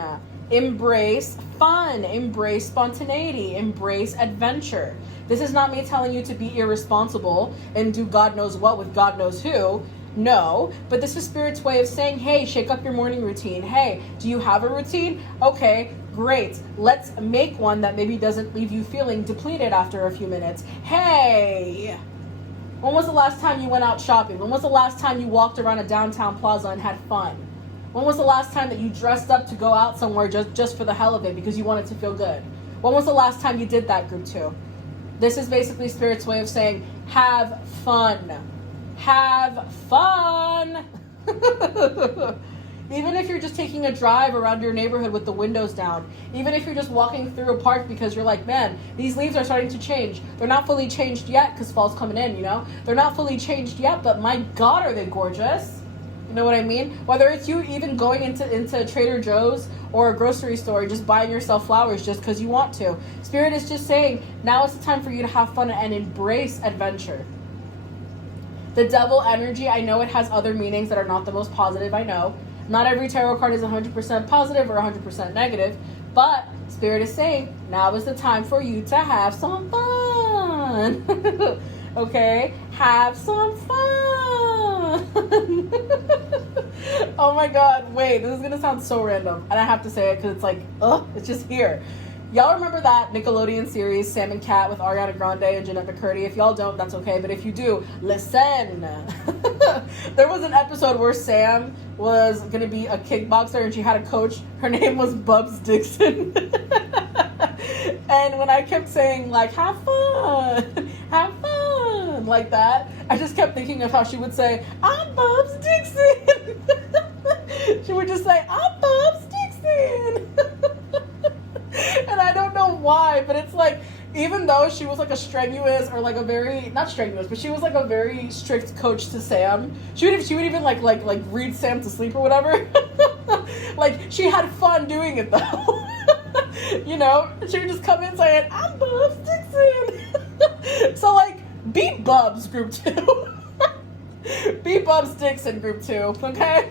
Embrace fun. Embrace spontaneity. Embrace adventure. This is not me telling you to be irresponsible and do God knows what with God knows who. No, but this is Spirit's way of saying, hey, shake up your morning routine. Hey, do you have a routine? Okay, great. Let's make one that maybe doesn't leave you feeling depleted after a few minutes. Hey, when was the last time you went out shopping? When was the last time you walked around a downtown plaza and had fun? When was the last time that you dressed up to go out somewhere just for the hell of it because you wanted to feel good? When was the last time you did that, group 2? This is basically Spirit's way of saying, have fun. Have fun. Even if you're just taking a drive around your neighborhood with the windows down. Even if you're just walking through a park because you're like, man, these leaves are starting to change. They're not fully changed yet because fall's coming in, you know? They're not fully changed yet, but my God, are they gorgeous? You know what I mean? Whether it's you even going into Trader Joe's or a grocery store and just buying yourself flowers just because you want to. Spirit is just saying, now is the time for you to have fun and embrace adventure. The devil energy, I know it has other meanings that are not the most positive, I know. Not every tarot card is 100% positive or 100% negative, but Spirit is saying, now is the time for you to have some fun. Okay? Have some fun. Oh my God, wait, this is gonna sound so random, and I have to say it because it's like, it's just here. Y'all remember that Nickelodeon series, Sam and Cat, with Ariana Grande and Jeanette McCurdy? If y'all don't, that's okay, but if you do, listen. There was an episode where Sam was gonna be a kickboxer and she had a coach. Her name was Bubs Dixon. And when I kept saying, like, have fun, like that, I just kept thinking of how she would say, I'm Bubs Dixon. She would just say, I'm Bubs Dixon. And I don't know why, but it's like, even though she was like a strenuous or like a very, not strenuous, but she was like a very strict coach to Sam. She would even like read Sam to sleep or whatever. Like, she had fun doing it though. You know, she would just come in saying, I'm Bubs Dixon. So like, be Bubs, group 2. Be Bubs Dixon, group 2, okay?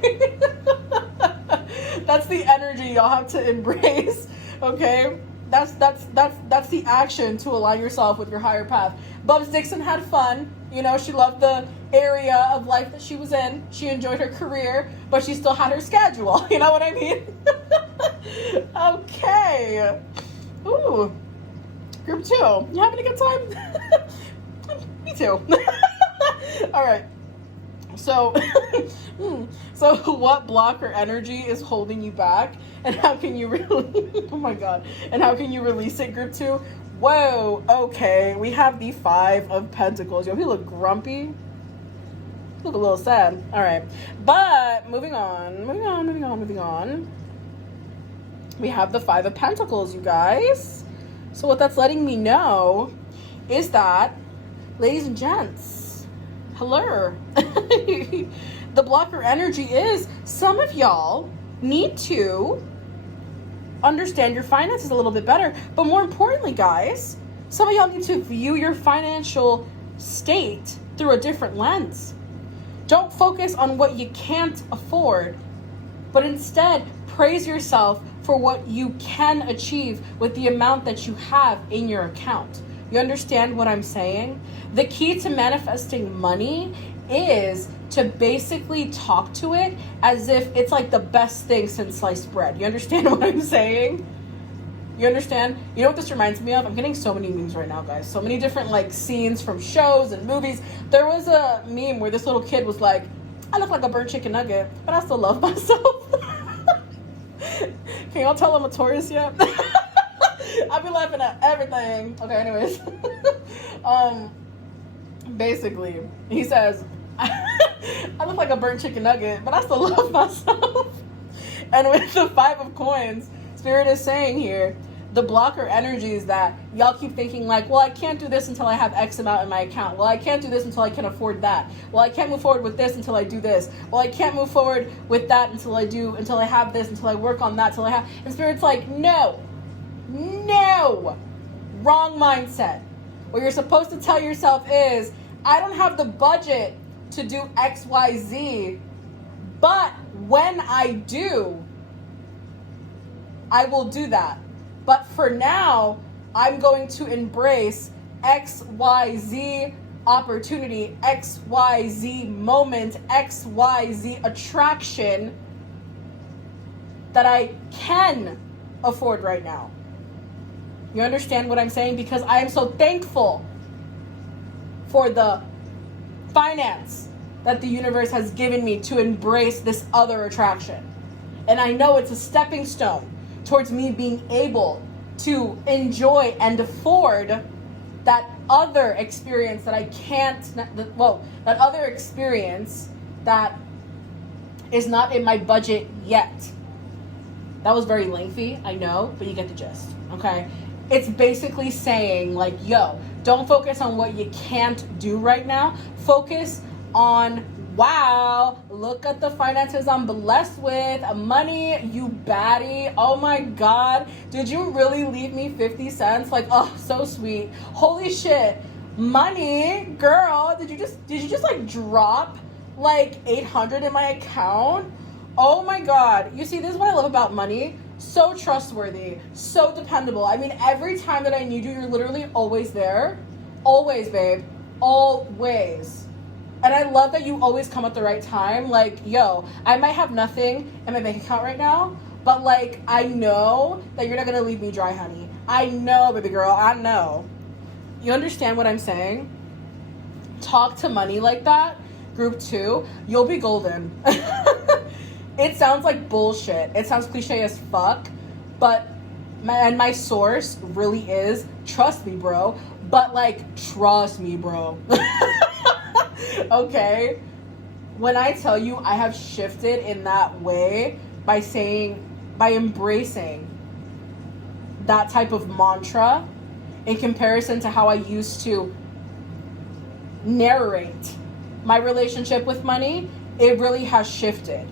That's the energy y'all have to embrace, okay? That's the action to align yourself with your higher path. Bubs Dixon had fun. You know, she loved the area of life that she was in. She enjoyed her career, but she still had her schedule. You know what I mean? Okay. Ooh. Group 2. You having a good time? Me too. All right. So, what block or energy is holding you back, and how can you oh my God, and how can you release it, group 2? Whoa, okay, we have the 5 of Pentacles. Yo, he look grumpy. He look a little sad. All right, but moving on. We have the 5 of Pentacles, you guys. So what that's letting me know is that, ladies and gents, hello. The blocker energy is some of y'all need to understand your finances a little bit better. But more importantly, guys, some of y'all need to view your financial state through a different lens. Don't focus on what you can't afford, but instead praise yourself for what you can achieve with the amount that you have in your account. You understand what I'm saying? The key to manifesting money is to basically talk to it as if it's like the best thing since sliced bread. You understand what I'm saying? You understand? You know what this reminds me of? I'm getting so many memes right now, guys. So many different like scenes from shows and movies. There was a meme where this little kid was like, I look like a burnt chicken nugget, but I still love myself. Can y'all tell I'm a Taurus yet? I've been laughing at everything. Okay, anyways. Basically, he says, I look like a burnt chicken nugget, but I still love myself. And with the 5 of coins, Spirit is saying here the blocker energy is that y'all keep thinking like, well, I can't do this until I have X amount in my account. Well, I can't do this until I can afford that. Well, I can't move forward with this until I do this. Well, I can't move forward with that until I have this, until I work on that, until I have, and Spirit's like, no, wrong mindset. What you're supposed to tell yourself is, I don't have the budget to do X, Y, Z, but when I do, I will do that. But for now, I'm going to embrace XYZ opportunity, XYZ moment, XYZ attraction that I can afford right now. You understand what I'm saying? Because I am so thankful for the finance that the universe has given me to embrace this other attraction. And I know it's a stepping stone towards me being able to enjoy and afford that other experience that I can't, that other experience that is not in my budget yet. That was very lengthy, I know, but you get the gist, okay? It's basically saying like, yo, don't focus on what you can't do right now. Focus on, wow, look at the finances I'm blessed with. Money, you baddie. Oh my God. Did you really leave me 50 cents? Like, oh, so sweet. Holy shit. Money, girl, did you just like drop like 800 in my account? Oh my God. You see, this is what I love about money. So trustworthy, so dependable. I mean, every time that I need you, you're literally always there. Always, babe. Always. And I love that you always come at the right time. Like, yo, I might have nothing in my bank account right now, but like, I know that you're not going to leave me dry, honey. I know, baby girl. I know. You understand what I'm saying? Talk to money like that. Group 2, you'll be golden. It sounds like bullshit. It sounds cliche as fuck, but my source really is, trust me, bro. But like, trust me, bro. Okay? When I tell you I have shifted in that way by embracing that type of mantra in comparison to how I used to narrate my relationship with money, it really has shifted.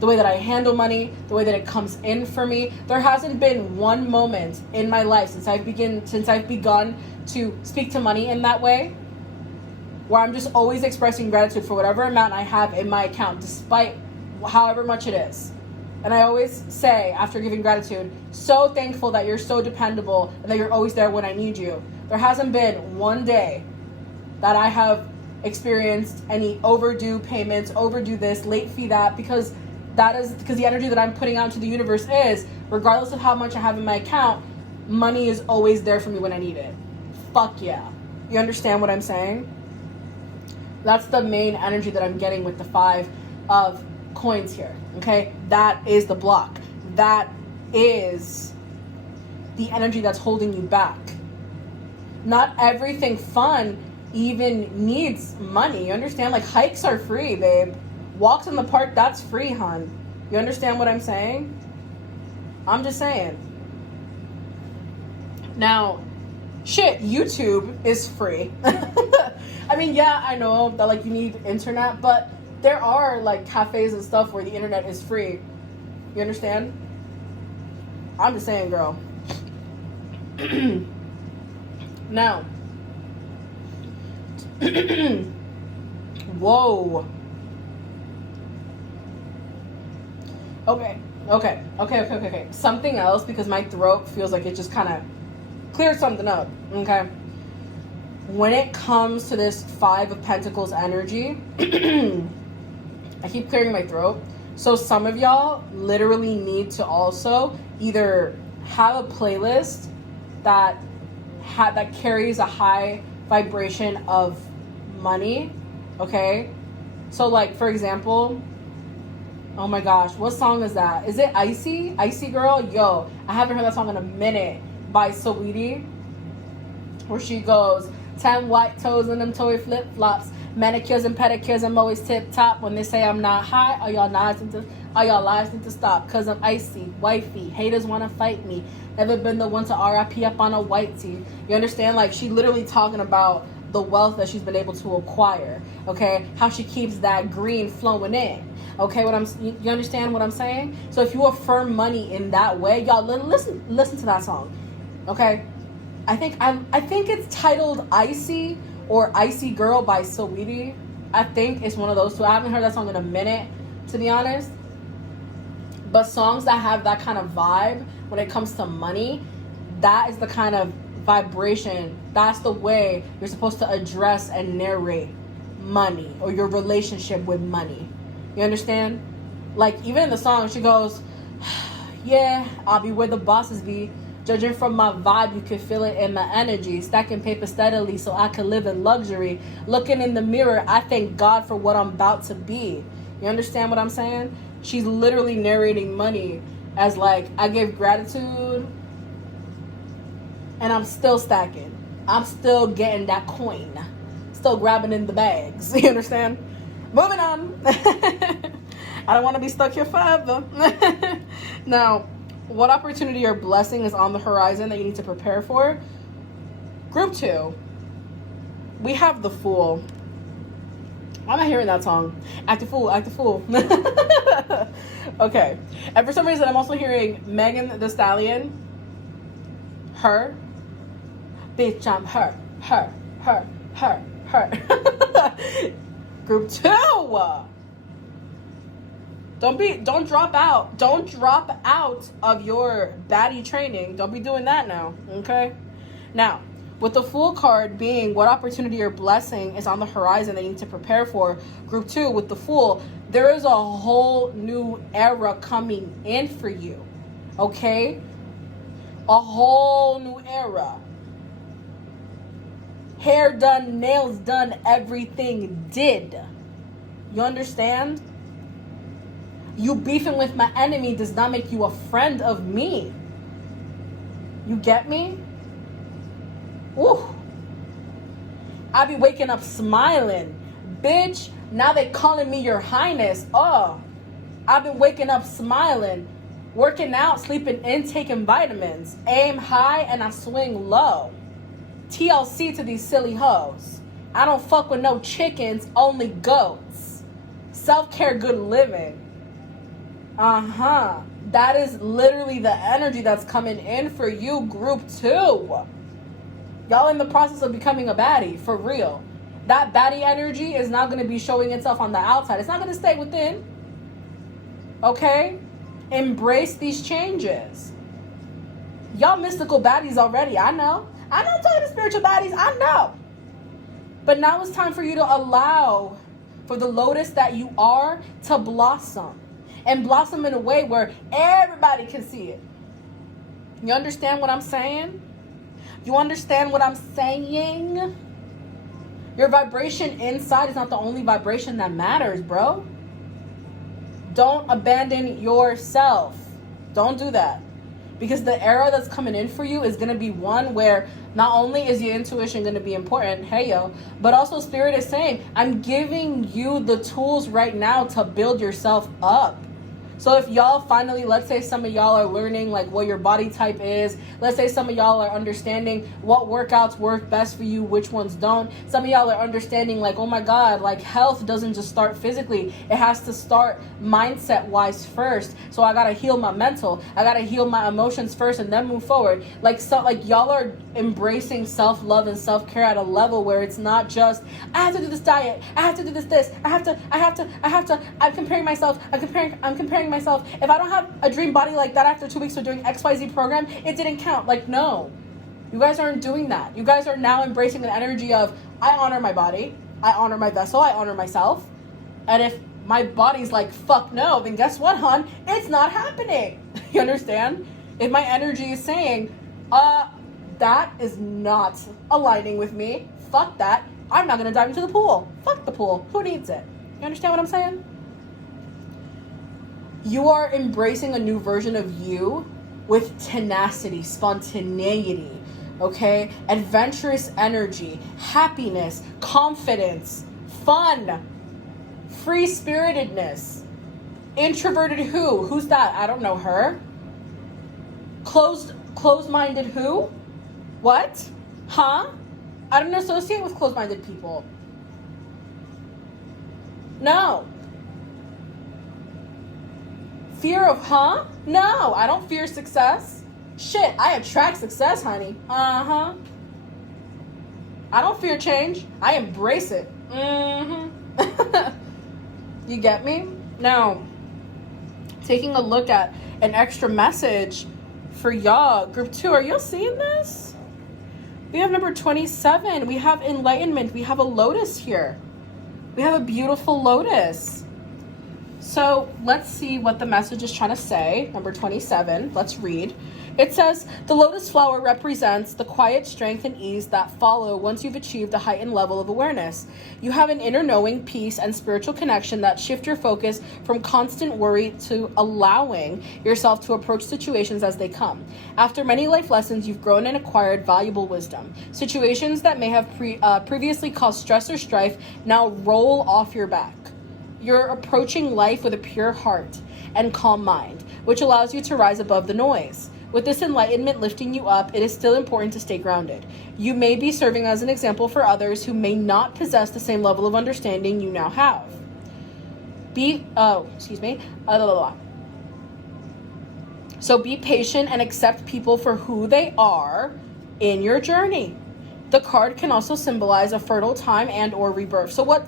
The way that I handle money, the way that it comes in for me. There hasn't been one moment in my life since I've begun to speak to money in that way where I'm just always expressing gratitude for whatever amount I have in my account, despite however much it is. And I always say, after giving gratitude, so thankful that you're so dependable and that you're always there when I need you. There hasn't been one day that I have experienced any overdue payments, overdue this, late fee that, because the energy that I'm putting out into the universe is, regardless of how much I have in my account, money is always there for me when I need it. Fuck yeah. You understand what I'm saying? That's the main energy that I'm getting with the 5 of coins here, okay? That is the block. That is the energy that's holding you back. Not everything fun even needs money. You understand? Like, hikes are free, babe. Walks in the park, that's free, hon. You understand what I'm saying? I'm just saying. Now, shit, YouTube is free. I mean, yeah, I know that, like, you need internet, but there are, like, cafes and stuff where the internet is free. You understand? I'm just saying, girl. Now. Whoa. Okay. Something else, because my throat feels like it just kind of cleared something up, okay? When it comes to this 5 of Pentacles energy, I keep clearing my throat. So some of y'all literally need to also either have a playlist that carries a high vibration of money, okay? So like, for example, oh my gosh, what song is that? Is it Icy? Icy Girl? Yo, I haven't heard that song in a minute, by Saweetie, where she goes, 10 white toes and them toy flip-flops, manicures and pedicures, I'm always tip-top. When they say I'm not high, all y'all lies need to stop, cause I'm icy, wifey, haters wanna fight me, Never been the one to RIP up on a white tee. You understand? Like, she literally talking about the wealth that she's been able to acquire. Okay, how she keeps that green flowing in. Okay, you understand what I'm saying? So if you affirm money in that way, y'all listen to that song. Okay, I think it's titled Icy or Icy Girl by Saweetie. I think it's one of those two. I haven't heard that song in a minute, to be honest. But songs that have that kind of vibe when it comes to money, that is the kind of vibration. That's the way you're supposed to address and narrate money or your relationship with money. You understand? Like, even in the song, she goes, yeah, I'll be where the bosses be. Judging from my vibe, you can feel it in my energy. Stacking paper steadily so I can live in luxury. Looking in the mirror, I thank God for what I'm about to be. You understand what I'm saying? She's literally narrating money as like, I gave gratitude and I'm still stacking. I'm still getting that coin. Still grabbing in the bags. You understand? Moving on. I don't want to be stuck here forever. Now, what opportunity or blessing is on the horizon that you need to prepare for? Group 2. We have the Fool. I'm not hearing that song. Act a fool, act a fool. Okay. And for some reason, I'm also hearing Megan Thee Stallion. Her. Bitch, I'm her. Group 2. Don't drop out. Don't drop out of your baddie training. Don't be doing that now. Okay? Now, with the Fool card being what opportunity or blessing is on the horizon that you need to prepare for, Group 2, with the Fool, there is a whole new era coming in for you. Okay? A whole new era. Hair done, nails done, everything did. You understand? You beefing with my enemy does not make you a friend of me. You get me? Ooh. I be waking up smiling. Bitch, now they calling me your highness. Oh, I've been waking up smiling. Working out, sleeping in, taking vitamins. Aim high and I swing low. TLC to these silly hoes. I don't fuck with no chickens, only goats. Self-care, good living. That is literally the energy that's coming in for you, Group 2. Y'all in the process of becoming a baddie, for real. That baddie energy is not going to be showing itself on the outside. It's not going to stay within. Okay? Embrace these changes. Y'all mystical baddies already, I know. I'm talking to spiritual baddies, I know. But now it's time for you to allow for the lotus that you are to blossom. And blossom in a way where everybody can see it. You understand what I'm saying? You understand what I'm saying? Your vibration inside is not the only vibration that matters, bro. Don't abandon yourself. Don't do that. Because the era that's coming in for you is going to be one where not only is your intuition going to be important, hey yo, but also Spirit is saying, I'm giving you the tools right now to build yourself up. So if y'all finally, let's say some of y'all are learning like what your body type is. Let's say some of y'all are understanding what workouts work best for you, which ones don't. Some of y'all are understanding like, oh my God, like health doesn't just start physically. It has to start mindset wise first. So I got to heal my mental. I got to heal my emotions first and then move forward. Like y'all are embracing self-love and self-care at a level where it's not just, I have to do this diet. I have to do this. I have to. I'm comparing myself. I'm comparing myself. If I don't have a dream body like that after 2 weeks of doing XYZ program, it didn't count. Like, no. You guys aren't doing that. You guys are now embracing the energy of, I honor my body. I honor my vessel. I honor myself. And if my body's like, fuck no, then guess what, hon? It's not happening. You understand? If my energy is saying, that is not aligning with me. Fuck that. I'm not going to dive into the pool. Fuck the pool. Who needs it? You understand what I'm saying? You are embracing a new version of you with tenacity, spontaneity, okay? Adventurous energy, happiness, confidence, fun, free-spiritedness. Introverted who? Who's that? I don't know her. Closed Closed-minded who? What? Huh? I don't associate with closed-minded people. No. Fear of huh? No, I don't fear success. Shit, I attract success, honey. Uh-huh. I don't fear change. I embrace it. Mm-hmm. You get me? Now, taking a look at an extra message for y'all. Group 2, are y'all seeing this? We have number 27. We have enlightenment. We have a lotus here. We have a beautiful lotus. So let's see what the message is trying to say. Number 27. Let's read. It says, the lotus flower represents the quiet strength and ease that follow once you've achieved a heightened level of awareness. You have an inner knowing, peace, and spiritual connection that shift your focus from constant worry to allowing yourself to approach situations as they come. After many life lessons, you've grown and acquired valuable wisdom. Situations that may have previously caused stress or strife now roll off your back. You're approaching life with a pure heart and calm mind, which allows you to rise above the noise. With this enlightenment lifting you up, it is still important to stay grounded. You may be serving as an example for others who may not possess the same level of understanding you now have. So be patient and accept people for who they are in your journey. The card can also symbolize a fertile time and or rebirth. So what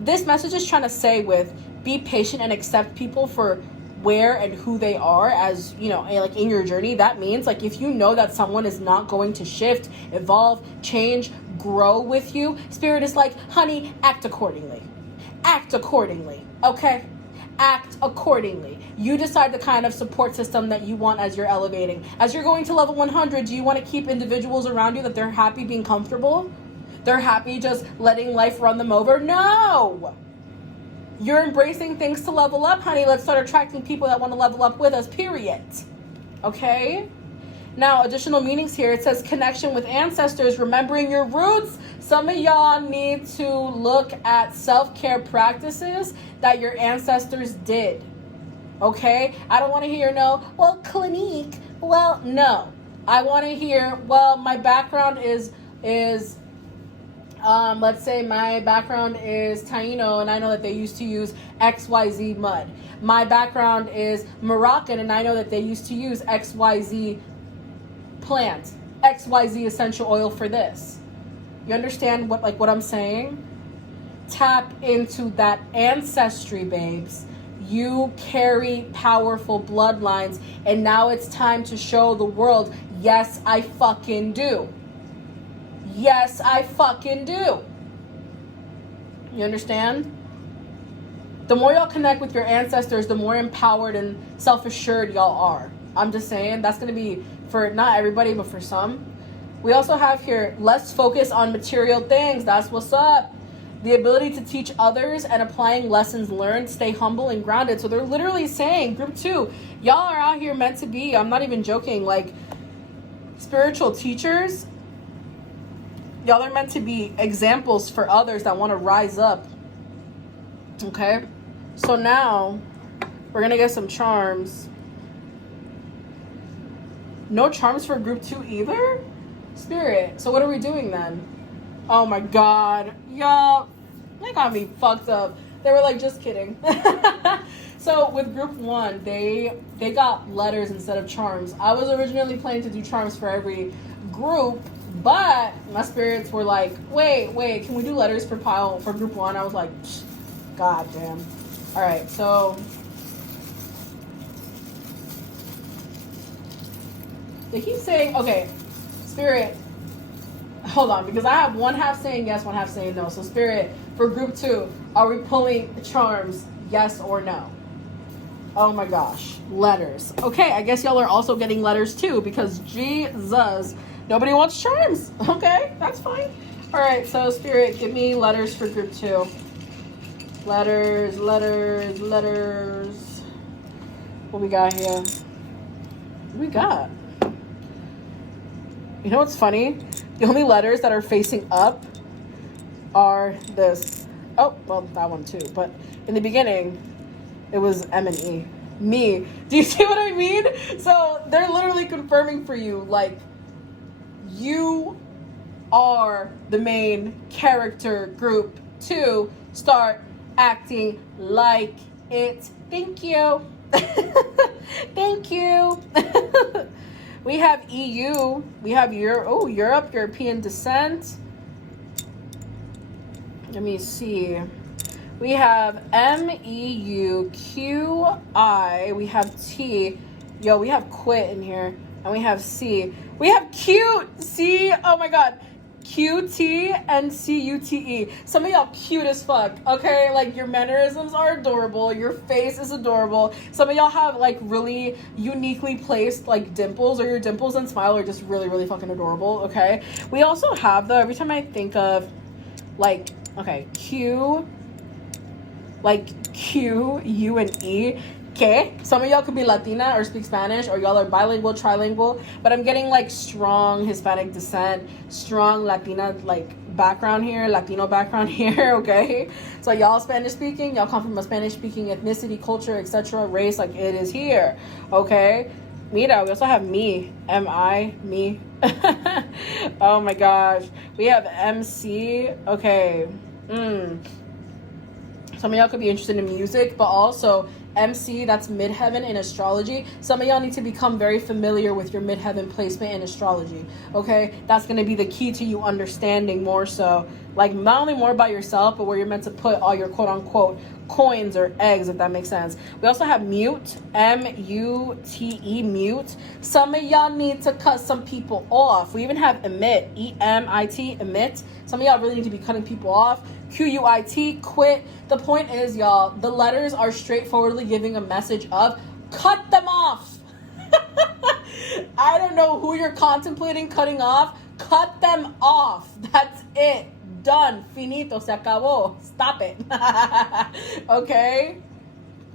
this message is trying to say with be patient and accept people for where and who they are, as you know, like in your journey, that means like if you know that someone is not going to shift, evolve, change, grow with you, Spirit is like, honey, act accordingly. Act accordingly, okay? Act accordingly. You decide the kind of support system that you want as you're elevating. As you're going to level 100, do you want to keep individuals around you that they're happy being comfortable? They're happy just letting life run them over? No! You're embracing things to level up, honey. Let's start attracting people that want to level up with us, period. Okay? Now, additional meanings here. It says connection with ancestors, remembering your roots. Some of y'all need to look at self-care practices that your ancestors did. Okay? I don't want to hear no, well, Clinique. Well, no. I want to hear, well, my background is let's say my background is Taino, and I know that they used to use XYZ mud. My background is Moroccan, and I know that they used to use XYZ plant, XYZ essential oil for this. You understand what I'm saying? Tap into that ancestry, babes. You carry powerful bloodlines, and now it's time to show the world, yes, I fucking do. Yes, I fucking do. You understand? The more y'all connect with your ancestors, the more empowered and self-assured y'all are. I'm just saying, that's going to be for not everybody, but for some. We also have here, less focus on material things. That's what's up. The ability to teach others and applying lessons learned. Stay humble and grounded. So they're literally saying, group 2, y'all are out here meant to be, I'm not even joking, like spiritual teachers. Y'all are meant to be examples for others that want to rise up. Okay? So now, we're going to get some charms. No charms for group 2 either? Spirit. So what are we doing then? Oh my god. Y'all, they got me fucked up. They were like, just kidding. So with group 1, they got letters instead of charms. I was originally planning to do charms for every group, but my spirits were like, wait, can we do letters for group 1? I was like, god damn. All right, so they keep saying, okay, Spirit, hold on, because I have one half saying yes, one half saying no. So Spirit, for group 2, are we pulling charms, yes or no? Oh my gosh, letters. Okay, I guess y'all are also getting letters too, because Jesus, nobody wants charms. Okay, that's fine. All right, so Spirit, give me letters for group 2. Letters. What we got here? What we got? You know what's funny? The only letters that are facing up are this. Oh, well, that one too. But in the beginning, it was M and E. me. Do you see what I mean? So they're literally confirming for you, like, you are the main character. Group 2, start acting like it. Thank you. Thank you. We have EU. We have Europe, European descent. Let me see. We have MEUQI. We have T. Yo, we have quit in here. And we have C. We have cute. C. Oh my God. QT and CUTE. Some of y'all cute as fuck, okay? Like, your mannerisms are adorable. Your face is adorable. Some of y'all have, like, really uniquely placed, like, dimples, or your dimples and smile are just really, really fucking adorable, okay? We also have, though, every time I think of, like, okay, Q, U, and E. Okay, some of y'all could be Latina or speak Spanish, or y'all are bilingual, trilingual, but I'm getting like strong Hispanic descent, strong Latina like background here, Latino background here, okay? So y'all Spanish speaking, y'all come from a Spanish speaking ethnicity, culture, etc., race, like it is here, okay? Mira, we also have me, M-I, me. Oh my gosh. We have MC, okay. Some of y'all could be interested in music, but also MC, that's midheaven in astrology. Some of y'all need to become very familiar with your midheaven placement in astrology, okay? That's going to be the key to you understanding more so, like, not only more about yourself, but where you're meant to put all your quote-unquote coins or eggs, if that makes sense. We also have mute, M-U-T-E, mute. Some of y'all need to cut some people off. We even have emit, E-M-I-T, emit. Some of y'all really need to be cutting people off. Q-U-I-T, quit. The point is, y'all, the letters are straightforwardly giving a message of cut them off. I don't know who you're contemplating cutting off. Cut them off. That's it. Done. Finito. Se acabó. Stop it. Okay?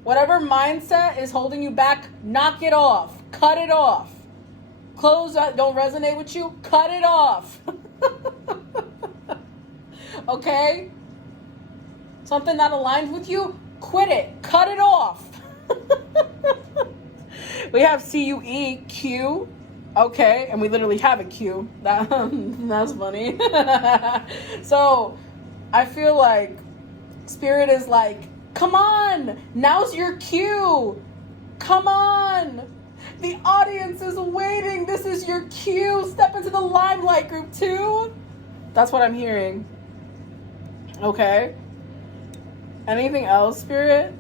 Whatever mindset is holding you back, knock it off. Cut it off. Clothes that don't resonate with you, cut it off. Okay? Something that aligns with you, quit it. Cut it off. We have CUEQ. Okay, and we literally have a Q. That's funny. So, I feel like Spirit is like, come on, now's your cue. Come on. The audience is waiting. This is your cue. Step into the limelight, group 2. That's what I'm hearing. Okay. Anything else, Spirit?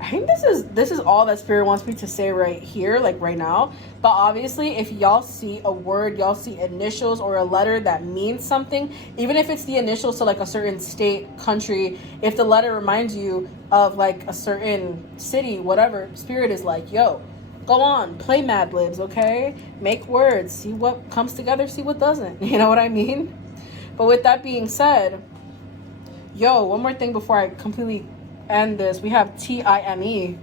I think this is all that Spirit wants me to say right here, like right now. But obviously, if y'all see a word, y'all see initials or a letter that means something, even if it's the initials to like a certain state, country, if the letter reminds you of like a certain city, whatever, Spirit is like, yo, go on, play Mad Libs, okay? Make words, see what comes together, see what doesn't. You know what I mean? But with that being said, yo, one more thing before I completely end this. We have TIME,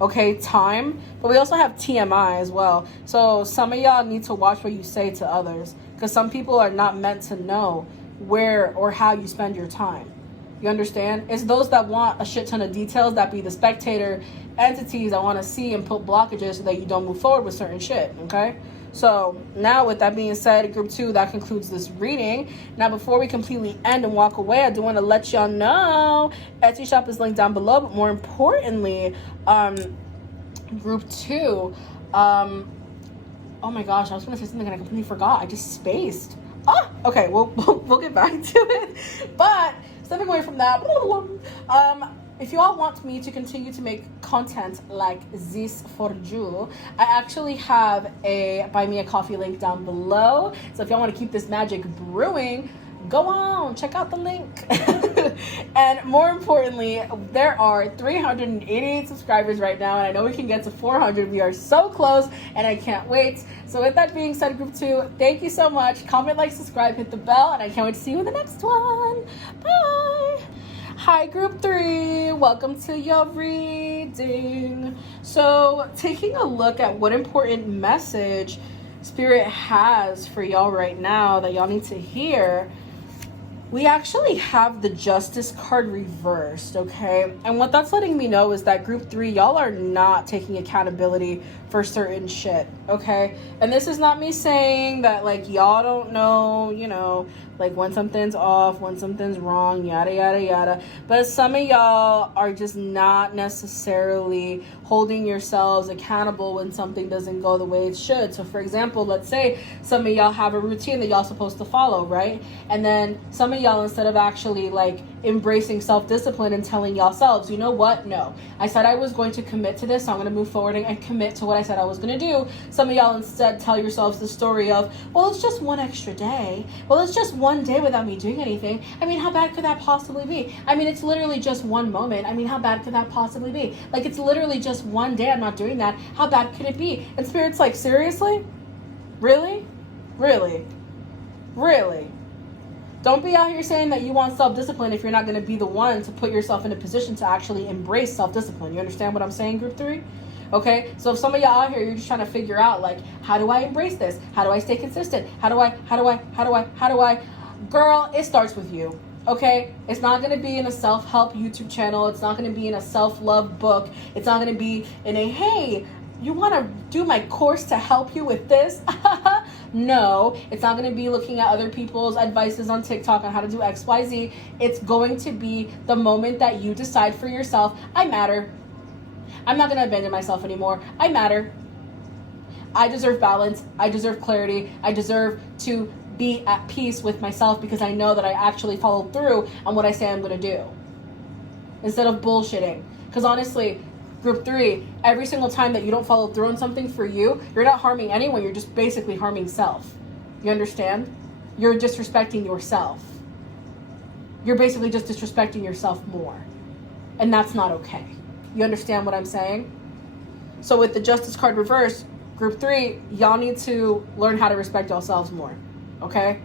okay, time, but we also have TMI as well. So some of y'all need to watch what you say to others, because some people are not meant to know where or how you spend your time. You understand? It's those that want a shit ton of details, that be the spectator entities that want to see and put blockages so that you don't move forward with certain shit, okay? So now with that being said, group 2, that concludes this reading. Now before we completely end and walk away, I do want to let y'all know Etsy shop is linked down below, but more importantly, group 2, oh my gosh, I was going to say something and I completely forgot. I just spaced. Okay, we'll get back to it. But stepping away from that, if you all want me to continue to make content like this for you, I actually have a Buy Me a Coffee link down below. So if y'all want to keep this magic brewing, go on, check out the link. And more importantly, there are 388 subscribers right now, and I know we can get to 400. We are so close, and I can't wait. So with that being said, group 2, thank you so much. Comment, like, subscribe, hit the bell, and I can't wait to see you in the next one. Bye. Hi, group 3. Welcome to your reading. So taking a look at what important message Spirit has for y'all right now that y'all need to hear. we actually have the Justice card reversed, okay? And what that's letting me know is that group 3, y'all are not taking accountability for certain shit, okay? And this is not me saying that, like, y'all don't know, you know, like, when something's off, when something's wrong, yada, yada, yada. But some of y'all are just not necessarily holding yourselves accountable when something doesn't go the way it should. So, for example, let's say some of y'all have a routine that y'all supposed to follow, right? And then some of y'all, instead of actually, like, embracing self-discipline and telling y'all selves, you know what, no, I said I was going to commit to this, so I'm going to move forward and commit to what I said I was going to do. Some of y'all instead tell yourselves the story of, well, it's just one extra day. Well, it's just one day without me doing anything. I mean, how bad could that possibly be? I mean, it's literally just one moment. I mean, how bad could that possibly be? Like, it's literally just one day I'm not doing that. How bad could it be? And Spirit's like, seriously? Really? Really? Really? Don't be out here saying that you want self-discipline if you're not going to be the one to put yourself in a position to actually embrace self-discipline. You understand what I'm saying, group 3? Okay, so if some of y'all out here, you're just trying to figure out, like, how do I embrace this? How do I stay consistent? How do I? Girl, it starts with you. Okay, it's not going to be in a self-help YouTube channel. It's not going to be in a self-love book. It's not going to be in a, hey, you want to do my course to help you with this? No, it's not going to be looking at other people's advices on TikTok on how to do XYZ. It's going to be the moment that you decide for yourself, I matter. I'm not going to abandon myself anymore. I matter. I deserve balance. I deserve clarity. I deserve to be at peace with myself because I know that I actually followed through on what I say I'm going to do. Instead of bullshitting. Because honestly, group 3, every single time that you don't follow through on something for you, you're not harming anyone. You're just basically harming self. You understand? You're disrespecting yourself. You're basically just disrespecting yourself more. And that's not okay. You understand what I'm saying? So with the Justice card reversed, group 3, y'all need to learn how to respect yourselves more. Okay?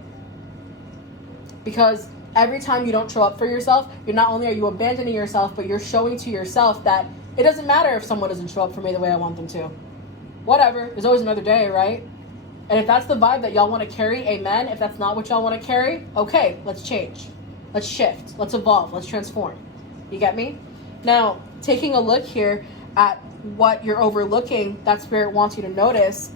Because every time you don't show up for yourself, you're not only are you abandoning yourself, but you're showing to yourself that it doesn't matter if someone doesn't show up for me the way I want them to. Whatever. There's always another day, right? And if that's the vibe that y'all want to carry, amen. If that's not what y'all want to carry, okay, let's change. Let's shift. Let's evolve. Let's transform. You get me? Now, taking a look here at what you're overlooking that Spirit wants you to notice,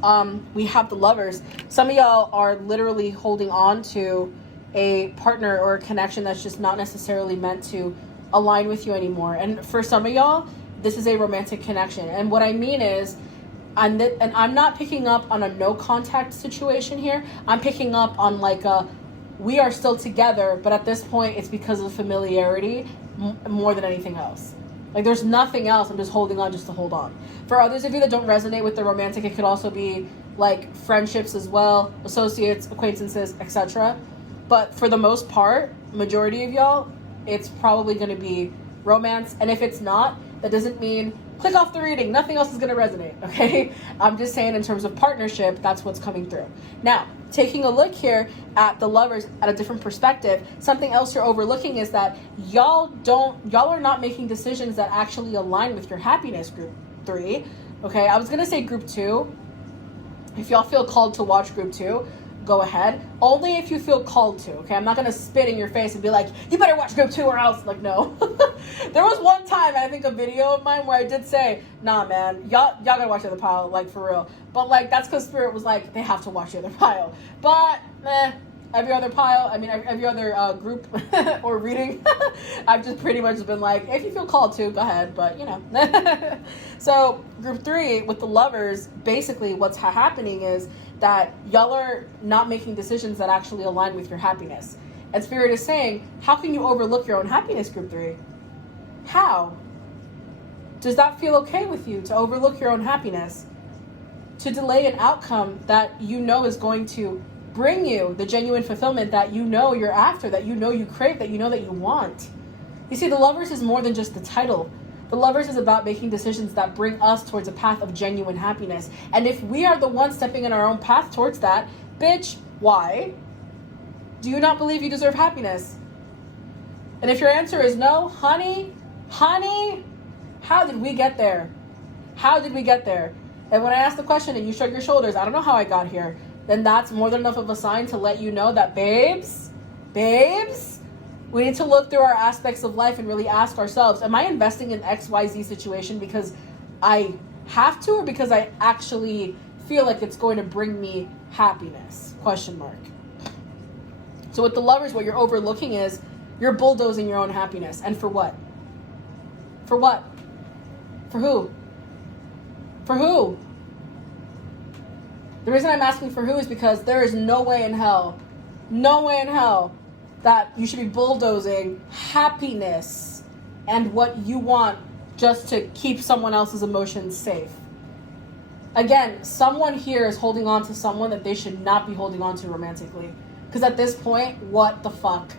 we have the Lovers. Some of y'all are literally holding on to a partner or a connection that's just not necessarily meant to align with you anymore. And for some of y'all, this is a romantic connection. And what I mean is, and I'm not picking up on a no contact situation here. I'm picking up on like a, we are still together, but at this point it's because of familiarity more than anything else. Like there's nothing else. I'm just holding on just to hold on. For others of you that don't resonate with the romantic, it could also be like friendships as well, associates, acquaintances, etc. But for the most part, majority of y'all, it's probably going to be romance. And if it's not, that doesn't mean click off the reading. Nothing else is going to resonate, okay? I'm just saying in terms of partnership, that's what's coming through. Now, taking a look here at the Lovers at a different perspective, something else you're overlooking is that y'all are not making decisions that actually align with your happiness, group 3, okay? I was going to say group 2. If y'all feel called to watch group 2, go ahead. Only if you feel called to, okay? I'm not going to spit in your face and be like, you better watch group 2 or else. Like, no. There was one time, I think a video of mine where I did say, nah, man, y'all gotta watch the other pile, like, for real. But, like, that's because Spirit was like, they have to watch the other pile. But, every other pile, I mean, every other group or reading, I've just pretty much been like, if you feel called to, go ahead. But, you know. So, group 3, with the Lovers, basically what's happening is that y'all are not making decisions that actually align with your happiness. And Spirit is saying, how can you overlook your own happiness, group 3? How? Does that feel okay with you to overlook your own happiness? To delay an outcome that you know is going to bring you the genuine fulfillment that you know you're after, that you know you crave, that you know that you want. You see, the Lovers is more than just the title. The Lovers is about making decisions that bring us towards a path of genuine happiness. And if we are the ones stepping in our own path towards that, bitch, why? Do you not believe you deserve happiness? And if your answer is no, honey, how did we get there? How did we get there? And when I ask the question and you shrug your shoulders, I don't know how I got here, then that's more than enough of a sign to let you know that, babes, babes, we need to look through our aspects of life and really ask ourselves, am I investing in XYZ situation because I have to, or because I actually feel like it's going to bring me happiness? Question mark. So with the lovers, what you're overlooking is you're bulldozing your own happiness. And for what? For what? For who? For who? The reason I'm asking for who is because there is no way in hell that you should be bulldozing happiness and what you want just to keep someone else's emotions safe. Again, someone here is holding on to someone that they should not be holding on to romantically. Because at this point, what the fuck?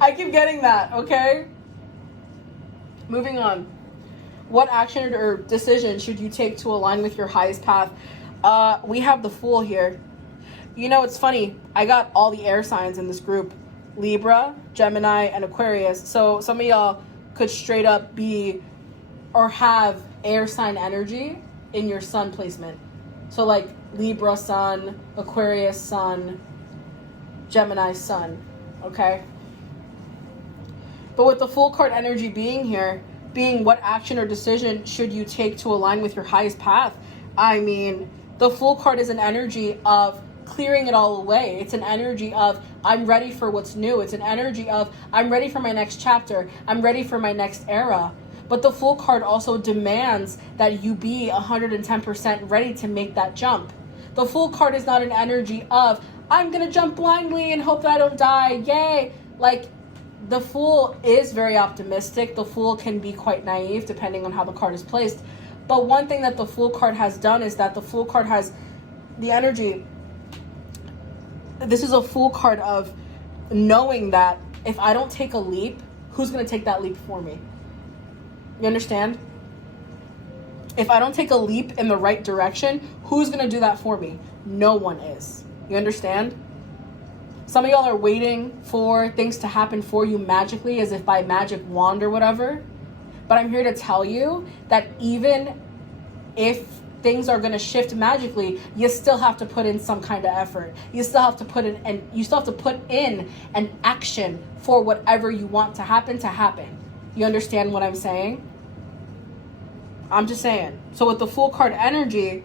I keep getting that, okay? Moving on. What action or decision should you take to align with your highest path? We have the Fool here. You know, it's funny. I got all the air signs in this group. Libra, Gemini, and Aquarius. So some of y'all could straight up be or have air sign energy in your sun placement. So like Libra sun, Aquarius sun, Gemini sun, okay? But with the Fool card energy being here, being what action or decision should you take to align with your highest path? I mean, the Fool card is an energy of clearing it all away. It's an energy of I'm ready for what's new. It's an energy of I'm ready for my next chapter. I'm ready for my next era. But the Fool card also demands that you be 110% ready to make that jump. The Fool card is not an energy of I'm going to jump blindly and hope that I don't die. Yay. Like, the Fool is very optimistic. The Fool can be quite naive depending on how the card is placed. But one thing that the Fool card has done is that the Fool card has the energy. This is a Fool card of knowing that if I don't take a leap, who's going to take that leap for me? You understand? If I don't take a leap in the right direction, who's going to do that for me? No one is. You understand? Some of y'all are waiting for things to happen for you magically, as if by magic wand or whatever. But I'm here to tell you that even if things are going to shift magically, you still have to put in some kind of effort. You still have to put in an action for whatever you want to happen to happen. You understand what I'm saying? I'm just saying. So with the Fool card energy,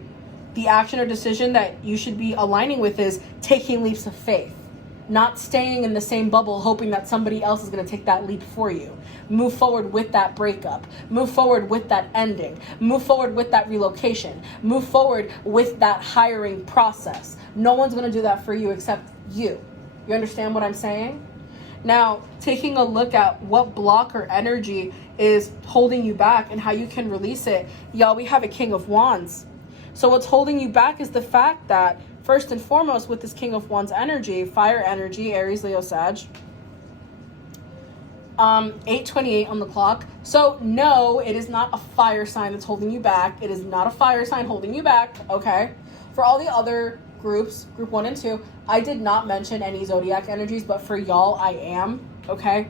the action or decision that you should be aligning with is taking leaps of faith. Not staying in the same bubble hoping that somebody else is going to take that leap for you. Move forward with that breakup. Move forward with that ending. Move forward with that relocation. Move forward with that hiring process. No one's going to do that for you except you. You understand what I'm saying? Now, taking a look at what block or energy is holding you back and how you can release it. Y'all, we have a King of Wands. So what's holding you back is the fact that first and foremost, with this King of Wands energy, fire energy, Aries, Leo, Sag, 8:28 on the clock. So no, it is not a fire sign that's holding you back. It is not a fire sign holding you back, okay? For all the other groups, group 1 and 2, I did not mention any zodiac energies, but for y'all, I am, okay?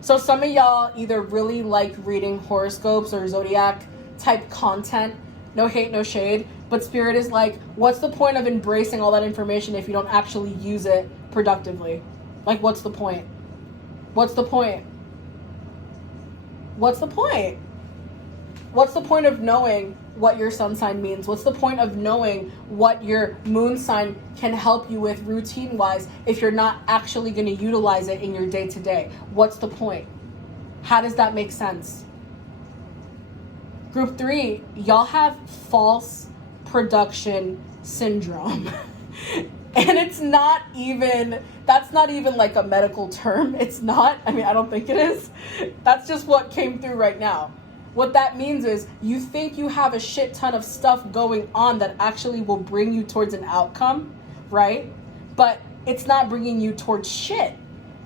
So some of y'all either really like reading horoscopes or zodiac type content. No hate, no shade. But Spirit is like, what's the point of embracing all that information if you don't actually use it productively? Like, what's the point? What's the point? What's the point? What's the point of knowing what your sun sign means? What's the point of knowing what your moon sign can help you with routine-wise if you're not actually going to utilize it in your day-to-day? What's the point? How does that make sense? Group 3, y'all have false production syndrome. And it's not even, that's not even like a medical term. It's not. I mean, I don't think it is. That's just what came through right now. What that means is you think you have a shit ton of stuff going on that actually will bring you towards an outcome, right? But it's not bringing you towards shit.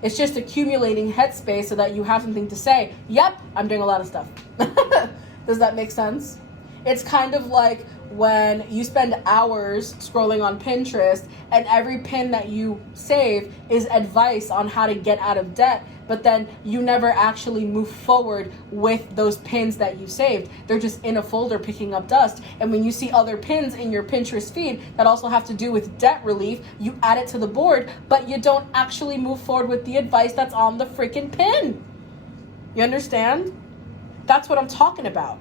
It's just accumulating headspace so that you have something to say. Yep, I'm doing a lot of stuff. Does that make sense? It's kind of like when you spend hours scrolling on Pinterest and every pin that you save is advice on how to get out of debt, but then you never actually move forward with those pins that you saved. They're just in a folder picking up dust. And when you see other pins in your Pinterest feed that also have to do with debt relief, you add it to the board, but you don't actually move forward with the advice that's on the freaking pin. You understand? That's what I'm talking about.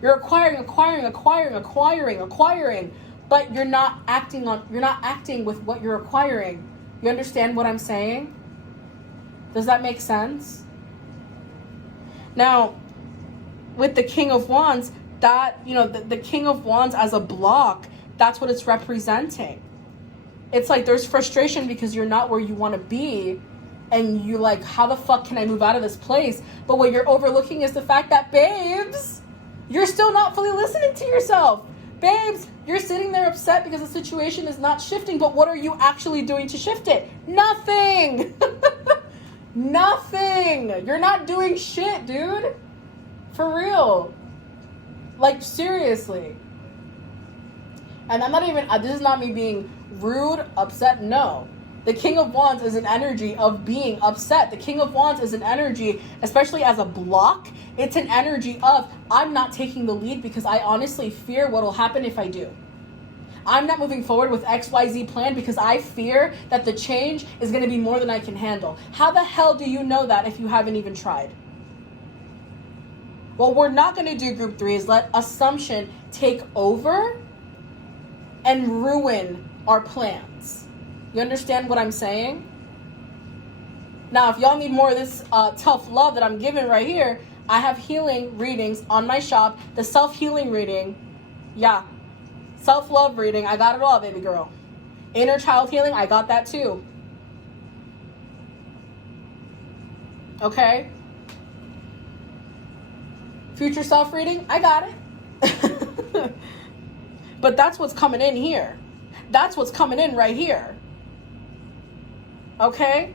You're acquiring, but you're not acting with what you're acquiring. You understand what I'm saying? Does that make sense? Now, with the King of Wands, that, the King of Wands as a block, that's what it's representing. It's like there's frustration because you're not where you want to be, and you're like, how the fuck can I move out of this place? But what you're overlooking is the fact that, babes, you're still not fully listening to yourself. Babes, you're sitting there upset because the situation is not shifting, but what are you actually doing to shift it? Nothing. Nothing. You're not doing shit, dude. For real. Like, seriously. And I'm not even, this is not me being rude, upset, no. The King of Wands is an energy of being upset. The King of Wands is an energy, especially as a block, it's an energy of, I'm not taking the lead because I honestly fear what will happen if I do. I'm not moving forward with XYZ plan because I fear that the change is going to be more than I can handle. How the hell do you know that if you haven't even tried? What we're not going to do, group 3, is let assumption take over and ruin our plans. You understand what I'm saying? Now, if y'all need more of this tough love that I'm giving right here, I have healing readings on my shop. The self-healing reading, yeah. Self-love reading, I got it all, baby girl. Inner child healing, I got that too. Okay? Future self reading, I got it. But that's what's coming in here. That's what's coming in right here. Okay?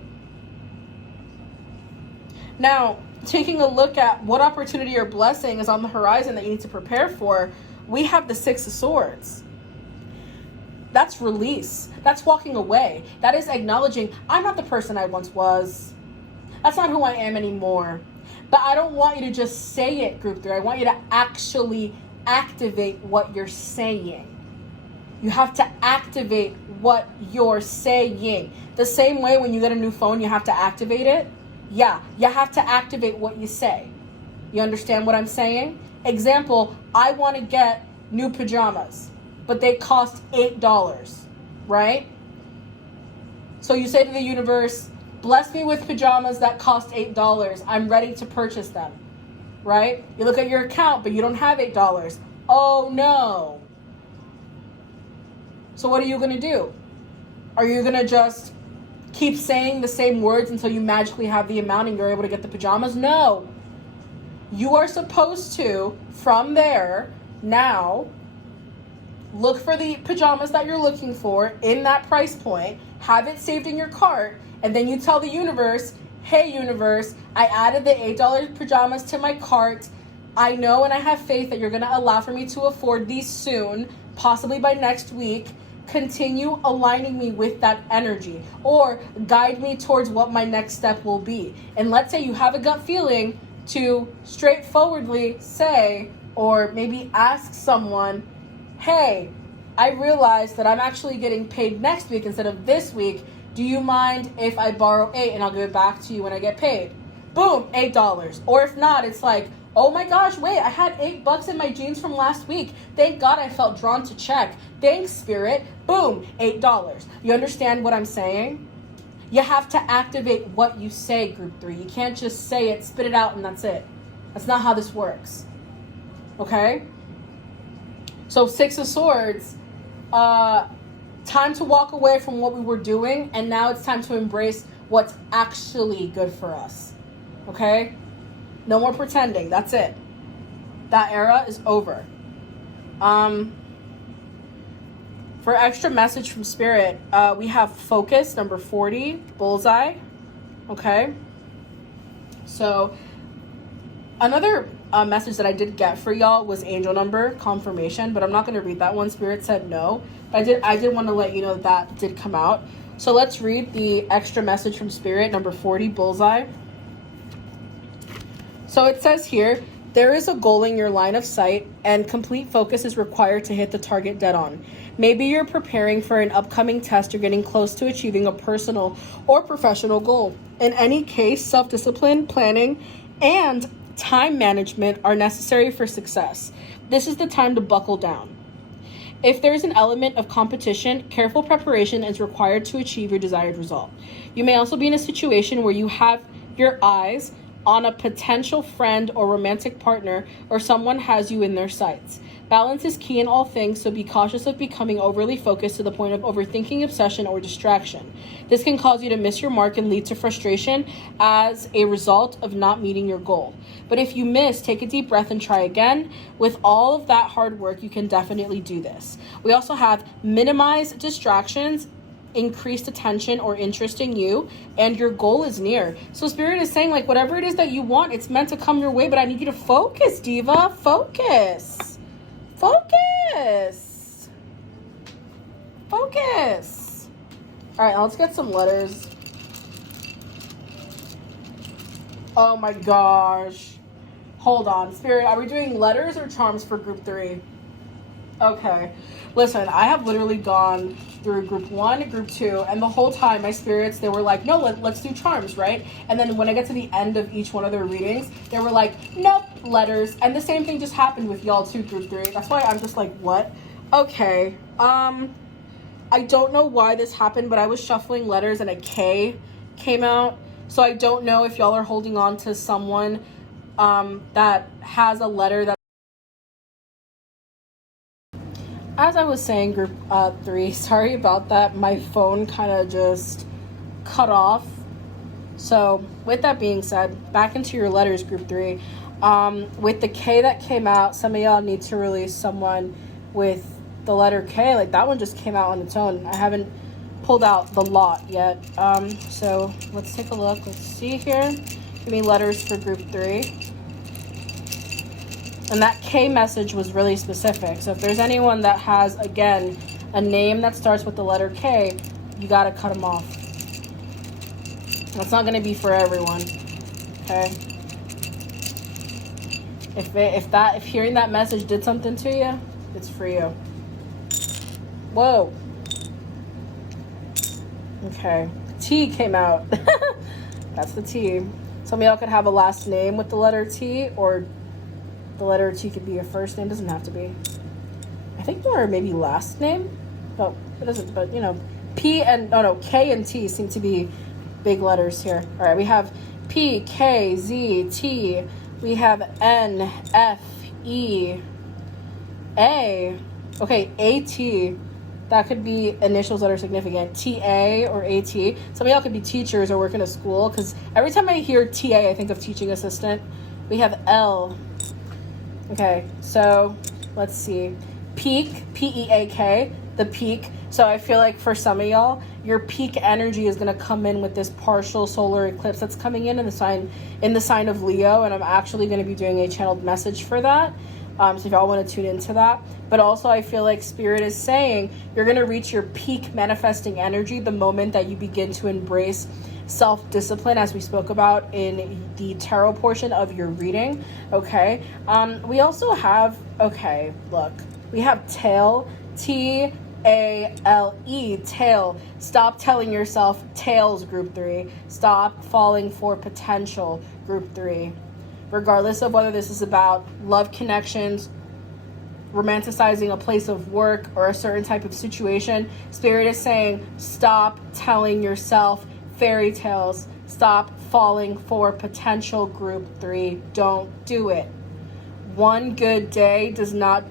Now, taking a look at what opportunity or blessing is on the horizon that you need to prepare for, we have the Six of Swords. That's release. That's walking away. That is acknowledging, I'm not the person I once was. That's not who I am anymore. But I don't want you to just say it, group 3. I want you to actually activate what you're saying. You have to activate what you're saying. The same way when you get a new phone, you have to activate it. Yeah, you have to activate what you say. You understand what I'm saying? Example, I want to get new pajamas, but they cost $8, right? So you say to the universe, bless me with pajamas that cost $8. I'm ready to purchase them, right? You look at your account, but you don't have $8. Oh no. So what are you going to do? Are you going to just keep saying the same words until you magically have the amount and you're able to get the pajamas? No. You are supposed to, from there, now, look for the pajamas that you're looking for in that price point, have it saved in your cart, and then you tell the universe, hey universe, I added the $8 pajamas to my cart. I know and I have faith that you're going to allow for me to afford these soon, possibly by next week. Continue aligning me with that energy or guide me towards what my next step will be. And let's say you have a gut feeling to straightforwardly say, or maybe ask someone, hey, I realized that I'm actually getting paid next week instead of this week. Do you mind if I borrow $8 and I'll give it back to you when I get paid? Boom, $8. Or if not, it's like, oh my gosh, wait, I had $8 in my jeans from last week. Thank God I felt drawn to check. Thanks, Spirit. Boom, $8. You understand what I'm saying? You have to activate what you say, group 3. You can't just say it, spit it out, and that's it. That's not how this works. Okay? So Six of Swords, time to walk away from what we were doing, and now it's time to embrace what's actually good for us. Okay? No more pretending. That's it. That era is over. For extra message from Spirit, we have focus, number 40, bullseye. Okay? So, another message that I did get for y'all was angel number confirmation, but I'm not going to read that one. Spirit said no. But I did want to let you know that did come out. So let's read the extra message from Spirit, number 40, bullseye. So it says here, there is a goal in your line of sight and complete focus is required to hit the target dead on. Maybe you're preparing for an upcoming test or getting close to achieving a personal or professional goal. In any case, self-discipline, planning, and time management are necessary for success. This is the time to buckle down. If there's an element of competition, careful preparation is required to achieve your desired result. You may also be in a situation where you have your eyes on a potential friend or romantic partner, or someone has you in their sights. Balance is key in all things, so be cautious of becoming overly focused to the point of overthinking, obsession, or distraction. This can cause you to miss your mark and lead to frustration as a result of not meeting your goal. But if you miss, take a deep breath and try again. With all of that hard work, you can definitely do this. We also have minimize distractions, increased attention or interest in you, and your goal is near. So Spirit is saying, like, whatever it is that you want, it's meant to come your way, but I need you to focus, Diva. Focus. Focus. Focus. All right, now let's get some letters. Oh my gosh. Hold on. Spirit, are we doing letters or charms for group 3? Okay. Listen, I have literally gone through group 1, group 2, and the whole time my spirits, they were like, no, let's do charms, right? And then when I get to the end of each one of their readings, they were like, nope, letters. And the same thing just happened with y'all too, group 3. That's why I'm just like, what? Okay. I don't know why this happened, but I was shuffling letters and a K came out. So I don't know if y'all are holding on to someone that has a letter that. As I was saying, group 3, sorry about that. My phone kind of just cut off. So with that being said, back into your letters, group 3. With the K that came out, some of y'all need to release someone with the letter K. Like, that one just came out on its own. I haven't pulled out the lot yet. So let's take a look. Let's see here. Give me letters for group 3. And that K message was really specific. So if there's anyone that has, again, a name that starts with the letter K, you got to cut them off. That's not going to be for everyone. Okay? If hearing that message did something to you, it's for you. Whoa. Okay. T came out. That's the T. Some of y'all could have a last name with the letter T, or the letter T could be your first name. Doesn't have to be. I think more maybe last name. But it doesn't. But, you know, K and T seem to be big letters here. All right, we have P, K, Z, T. We have N, F, E, A. Okay, A-T. That could be initials that are significant. T-A or A-T. Some of y'all could be teachers or work in a school, because every time I hear T-A, I think of teaching assistant. We have L. Okay, so let's see. Peak, P-E-A-K, the peak. So I feel like for some of y'all, your peak energy is going to come in with this partial solar eclipse that's coming in the sign of Leo, and I'm actually going to be doing a channeled message for that. So if y'all want to tune into that. But also I feel like Spirit is saying you're going to reach your peak manifesting energy the moment that you begin to embrace self-discipline, as we spoke about in the tarot portion of your reading. Okay. We also have, okay, look, we have tail, T-A-L-E, tail. Stop telling yourself tails, group 3. Stop falling for potential, group 3. Regardless of whether this is about love connections, romanticizing a place of work, or a certain type of situation, Spirit is saying stop telling yourself fairy tales. Stop falling for potential, group 3. Don't do it. One good day does not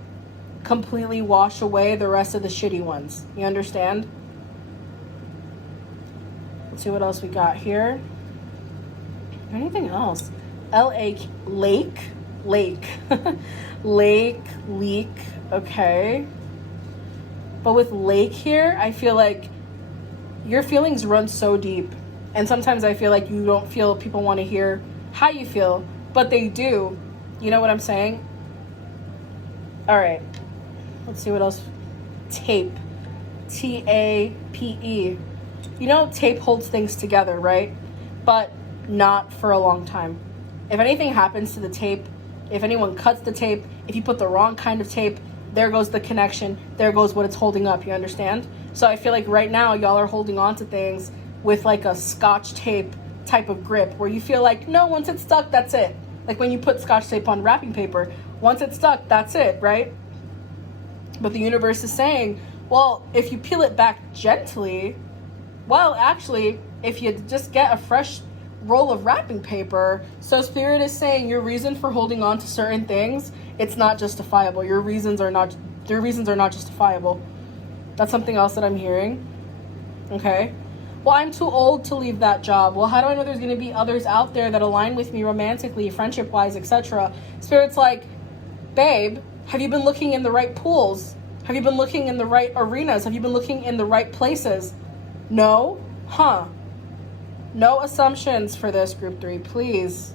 completely wash away the rest of the shitty ones. You understand? Let's see what else we got here. Anything else? Lake, leak, okay. But with lake here, I feel like your feelings run so deep. And sometimes I feel like you don't feel people want to hear how you feel, but they do. You know what I'm saying? All right. Let's see what else. Tape. T-A-P-E. You know, tape holds things together, right? But not for a long time. If anything happens to the tape, if anyone cuts the tape, if you put the wrong kind of tape, there goes the connection. There goes what it's holding up. You understand? So I feel like right now y'all are holding on to things with like a scotch tape type of grip where you feel like, no, once it's stuck, that's it. Like when you put scotch tape on wrapping paper, once it's stuck, that's it, right? But the universe is saying, well, if you peel it back gently, well, actually, if you just get a fresh roll of wrapping paper, so Spirit is saying your reason for holding on to certain things, it's not justifiable. Your reasons are not justifiable. That's something else that I'm hearing. Okay. Well, I'm too old to leave that job. Well, how do I know there's going to be others out there that align with me romantically, friendship-wise, etc.? Spirit's like, babe, have you been looking in the right pools? Have you been looking in the right arenas? Have you been looking in the right places? No? Huh. No assumptions for this, group 3, please.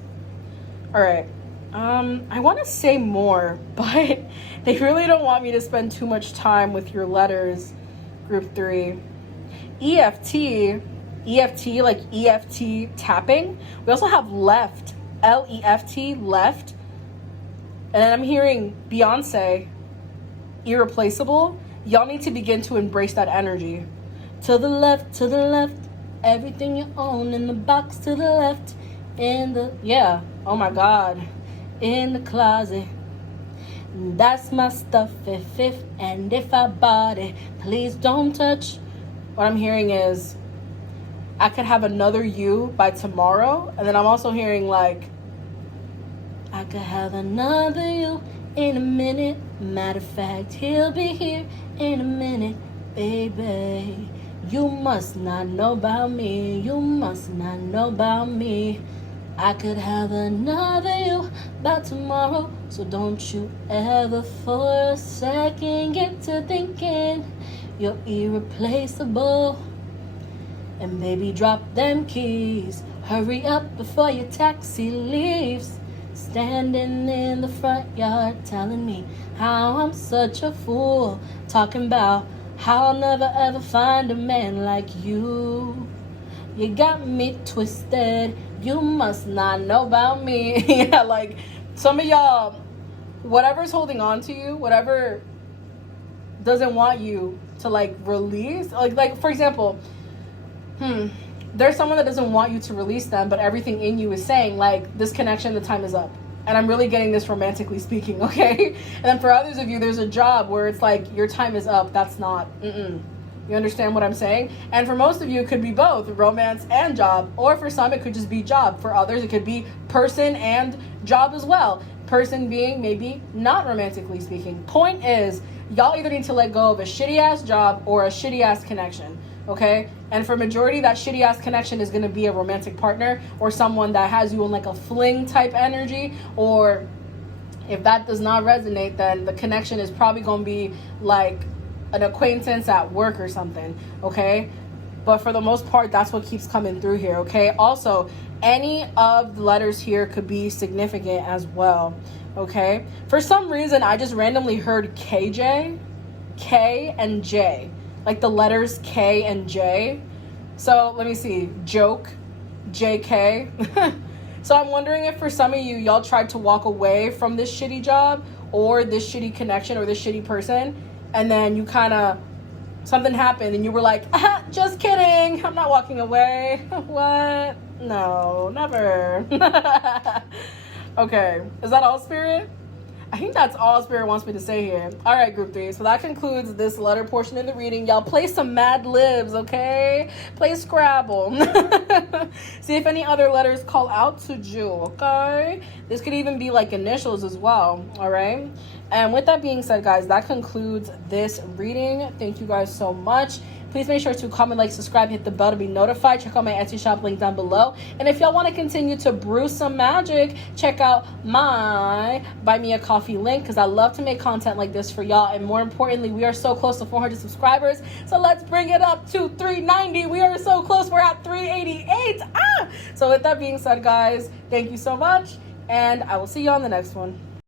All right. I want to say more, but they really don't want me to spend too much time with your letters, group 3. EFT, like EFT tapping. We also have left, L-E-F-T, left. And then I'm hearing Beyonce, irreplaceable. Y'all need to begin to embrace that energy. To the left, everything you own in the box to the left. Yeah, oh my God. In the closet. That's my stuff, if I bought it, please don't touch. What I'm hearing is I could have another you by tomorrow. And then I'm also hearing like, I could have another you in a minute. Matter of fact, he'll be here in a minute, baby. You must not know about me. You must not know about me. I could have another you by tomorrow. So don't you ever for a second get to thinking you're irreplaceable. And baby, drop them keys. Hurry up before your taxi leaves. Standing in the front yard telling me how I'm such a fool. Talking about how I'll never ever find a man like you. You got me twisted. You must not know about me. Yeah, like some of y'all, whatever's holding on to you, whatever doesn't want you to like release, like for example, there's someone that doesn't want you to release them, but everything in you is saying like, this connection, the time is up. And I'm really getting this romantically speaking, okay? And then for others of you, there's a job where it's like, your time is up. That's not, You understand what I'm saying? And for most of you, it could be both, romance and job. Or for some, it could just be job. For others, it could be person and job as well. Person being maybe not romantically speaking. Point is, y'all either need to let go of a shitty-ass job or a shitty-ass connection, okay? And for majority, that shitty-ass connection is going to be a romantic partner or someone that has you in like a fling type energy. Or if that does not resonate, then the connection is probably going to be like an acquaintance at work or something, okay? But for the most part, that's what keeps coming through here, okay? Also, any of the letters here could be significant as well, okay? For some reason, I just randomly heard KJ, K and J, like the letters K and J. So let me see, joke, JK. So I'm wondering if for some of you, y'all tried to walk away from this shitty job or this shitty connection or this shitty person, and then you kind of, something happened and you were like, just kidding, I'm not walking away. What? No, never. Okay, is that all, Spirit? I think that's all Spirit wants me to say here. All right, group 3. So that concludes this letter portion in the reading. Y'all play some Mad Libs, okay? Play Scrabble. See if any other letters call out to you, okay? This could even be like initials as well, all right? And with that being said, guys, that concludes this reading. Thank you guys so much. Please make sure to comment, like, subscribe, hit the bell to be notified. Check out my Etsy shop link down below. And if y'all want to continue to brew some magic, check out my Buy Me a Coffee link, because I love to make content like this for y'all. And more importantly, we are so close to 400 subscribers. So let's bring it up to 390. We are so close. We're at 388. So with that being said, guys, thank you so much. And I will see you on the next one.